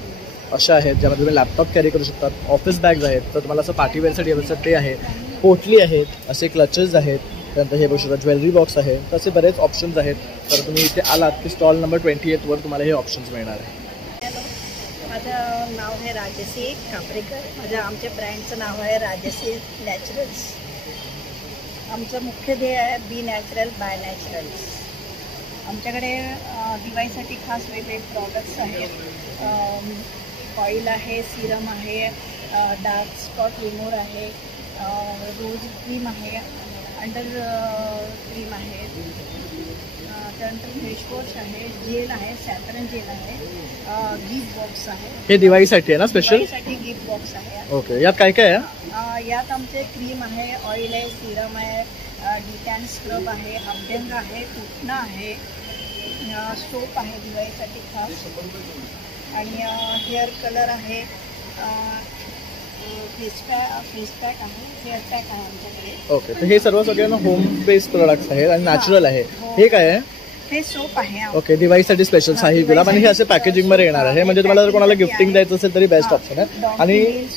अशा आहेत ज्यामध्ये तुम्ही लॅपटॉप कॅरी करू शकतात. ऑफिस बॅग्स आहेत, तर तुम्हाला असं पार्टीवेअरसाठी हवं ते आहे. पोटली आहेत, असे क्लचेस आहेत. त्यानंतर हे बघू शकता ज्वेलरी बॉक्स आहे. तर असे बरेच ऑप्शन्स आहेत. तर तुम्ही इथे आलात की स्टॉल नंबर 28वर तुम्हाला हे ऑप्शन्स मिळणार आहे. माझं नाव आहे राजश्री कापरेकर. आमच्या ब्रँडचं नाव आहे राजश्री नॅचरल्स. आमचं मुख्य ध्येय आहे बी नॅचरल बाय नॅचरल्स. आमच्याकडे दिवाळीसाठी खास वेगवेगळे प्रॉडक्ट्स आहेत. ऑइल आहे, सिरम आहे, डार्क स्पॉट रिमूव्हर आहे, रोज क्रीम आहे, अंडर क्रीम आहे, त्यानंतर फेसवॉश आहे, जेल आहे, सॅफरन जेल आहे, गिफ्ट बॉक्स आहे. हे दिवाळीसाठी आहे ना स्पेशल? दिवाळीसाठी गिफ्ट बॉक्स आहे. ओके, यात काय काय आहे? यात आमचे क्रीम आहे, ऑइल आहे, सिरम आहे, डिटॅन स्क्रब आहे, अभ्यंग आहे, पुटना आहे, सोप आहे दिवाळीसाठी खास, आणि हेअर कलर आहे, फेस पॅक आहे, हेअर पॅक आहे आमच्याकडे. ओके, तर हे सर्व सगळ्यांना होम बेस्ड प्रोडक्ट्स आहेत आणि नॅचरल आहे. हे काय आहे? हे सोप आहे. ओके, दिवाळीसाठी स्पेशल शाही गुलाब, आणि हे असे पॅकेजिंग मध्ये येणार आहे. म्हणजे तुम्हाला जर कोणाला गिफ्टिंग द्यायचं असेल तरी बेस्ट ऑप्शन आहे. आणि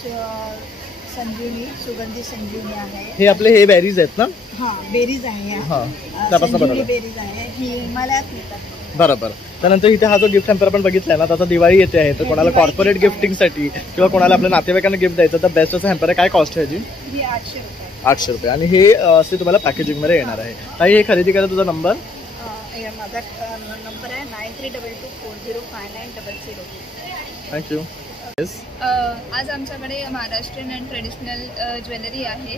संजीवनी, सुगंधी संजीवनी आहे. हे आपले हे बेरीज आहेत ना? हां, बेरीज आहे. त्यापासून बेरीज आहे, ही हिमालयात मिळतात. बरोबर. त्यानंतर इथे हा जो गिफ्ट हॅम्पर आपण बघितलाय ना, आता दिवाळी येते आहे, तर कोणाला कॉर्पोरेट गिफ्टिंगसाठी किंवा कोणाला आपल्या नातेवाईकांना गिफ्ट द्यायचं तर बेस्ट असं हॅम्पर आहे. काय कॉस्ट आहे याची? 800 रुपये. 800 रुपये. आणि हे असे तुम्हाला पॅकेजिंग मध्ये येणार आहे. ताई हे खरेदी करा. तुझा नंबर? माझा नंबर आहे 9322405900. थँक्यू. आज आमच्याकडे महाराष्ट्रीयन अँड ट्रेडिशनल ज्वेलरी आहे,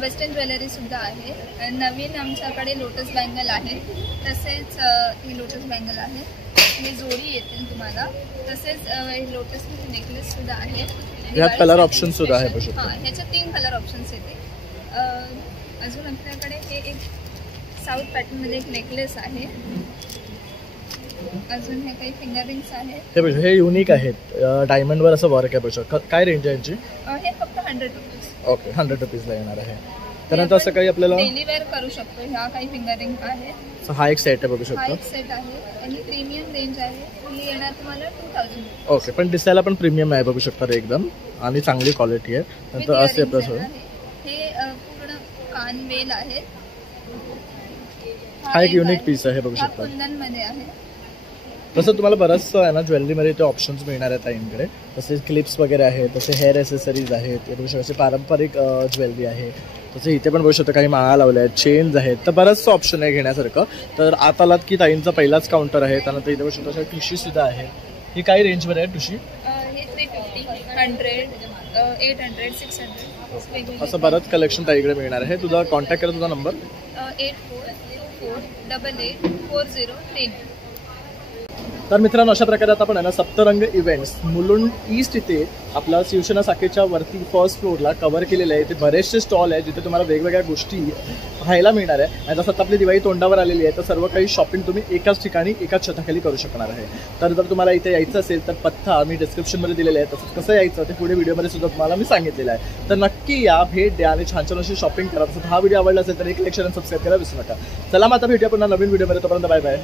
वेस्टर्न ज्वेलरीसुद्धा आहे. नवीन आमच्याकडे लोटस बँगल आहे, तसेच ही लोटस बँगल आहे, हे जोडी येतील तुम्हाला. तसेच लोटस नेकलेससुद्धा आहे. ह्यात कलर ऑप्शन सुद्धा आहे. हां, ह्याच्यात 3 कलर ऑप्शन्स येतील. अजून आपल्याकडे हे एक साऊथ पॅटर्नमध्ये एक नेकलेस आहे. अजून हे काही फिंगर रिंग्स आहेत. हे युनिक आहेत, डायमंडवर असं वर्क आहे बघू. काय रेंज आहे यांची? हे फक्त 100 रुपीज. ओके, 100 रुपीजला येणार आहे. त्यानंतर असं काही आपल्याला डेली वेअर करू शकतो. ह्या काही फिंगर रिंग आहेत. हा एक सेट आहे बघू हा शकतो. एक सेट आहे आणि प्रीमियम रेंज आहे. ही येणार तुम्हाला 2000. ओके, पण दिसायला पण प्रीमियम आहे बघू शकता एकदम, आणि चांगली क्वालिटी आहे. नंतर असे हे पूर्ण कानवेल आहे. हा एक युनिक पीस आहे बघू शकता. कुंदन मध्ये आहे. तसं तुम्हाला बरंचसं आहे ना ज्वेलरीमध्ये ते ऑप्शन्स मिळणार आहेत ताईंकडे. तसे क्लिप्स वगैरे आहेत, तसे हेअर ॲसेसरीज आहेत, हे बघू शकता. असे पारंपरिक ज्वेलरी आहे. तसे इथे पण बघू शकता काही माळा लावल्या आहेत, चेन्स आहेत. तर बरंचसं ऑप्शन आहे घेण्यासारखं. तर आता आलात की ताईंचा पहिलाच काउंटर आहे. त्यानंतर इथे बघू शकता अशा ठुशी सुद्धा आहे. ही काय रेंजवर आहे ठुशी? हे 350, 100, 800, 600 असं बरंच कलेक्शन ताईकडे मिळणार आहे. तुझा कॉन्टॅक्ट करा, तुझा नंबर? 8424884039. तर मित्रांनो, अशा प्रकारे आता आपण आहे ना सप्तरंग इव्हेंट्स मुलुंड ईस्ट इथे आपला शिवसेना शाखेच्या वरती फर्स्ट फ्लोअरला कव्हर केलेलं आहे. इथे बरेचसे स्टॉल आहे जिथे तुम्हाला वेगवेगळ्या गोष्टी पाहायला मिळणार आहे. आणि जसं आपली दिवाळी तोंडावर आलेली आहे, तर सर्व काही शॉपिंग तुम्ही एकाच ठिकाणी एकाच छताखाली करू शकणार आहे. तर जर तुम्हाला इथे यायचं असेल तर पत्ता मी डिस्क्रिप्शनमध्ये दिलेला आहे. तसंच कसं यायचं ते पुढे व्हिडिओमध्ये सुद्धा तुम्हाला मी सांगितलेलं आहे. तर नक्की या, भेट द्या आणि छान छान अशी शॉपिंग करा. तसंच हा व्हिडिओ आवडला असेल तर एक लाईक शेअर आणि सबस्क्राईब करायला विसरू नका. चला मग आता भेटूया पुन्हा नवीन व्हिडिओमध्ये. तोपर्यंत बाय बाय.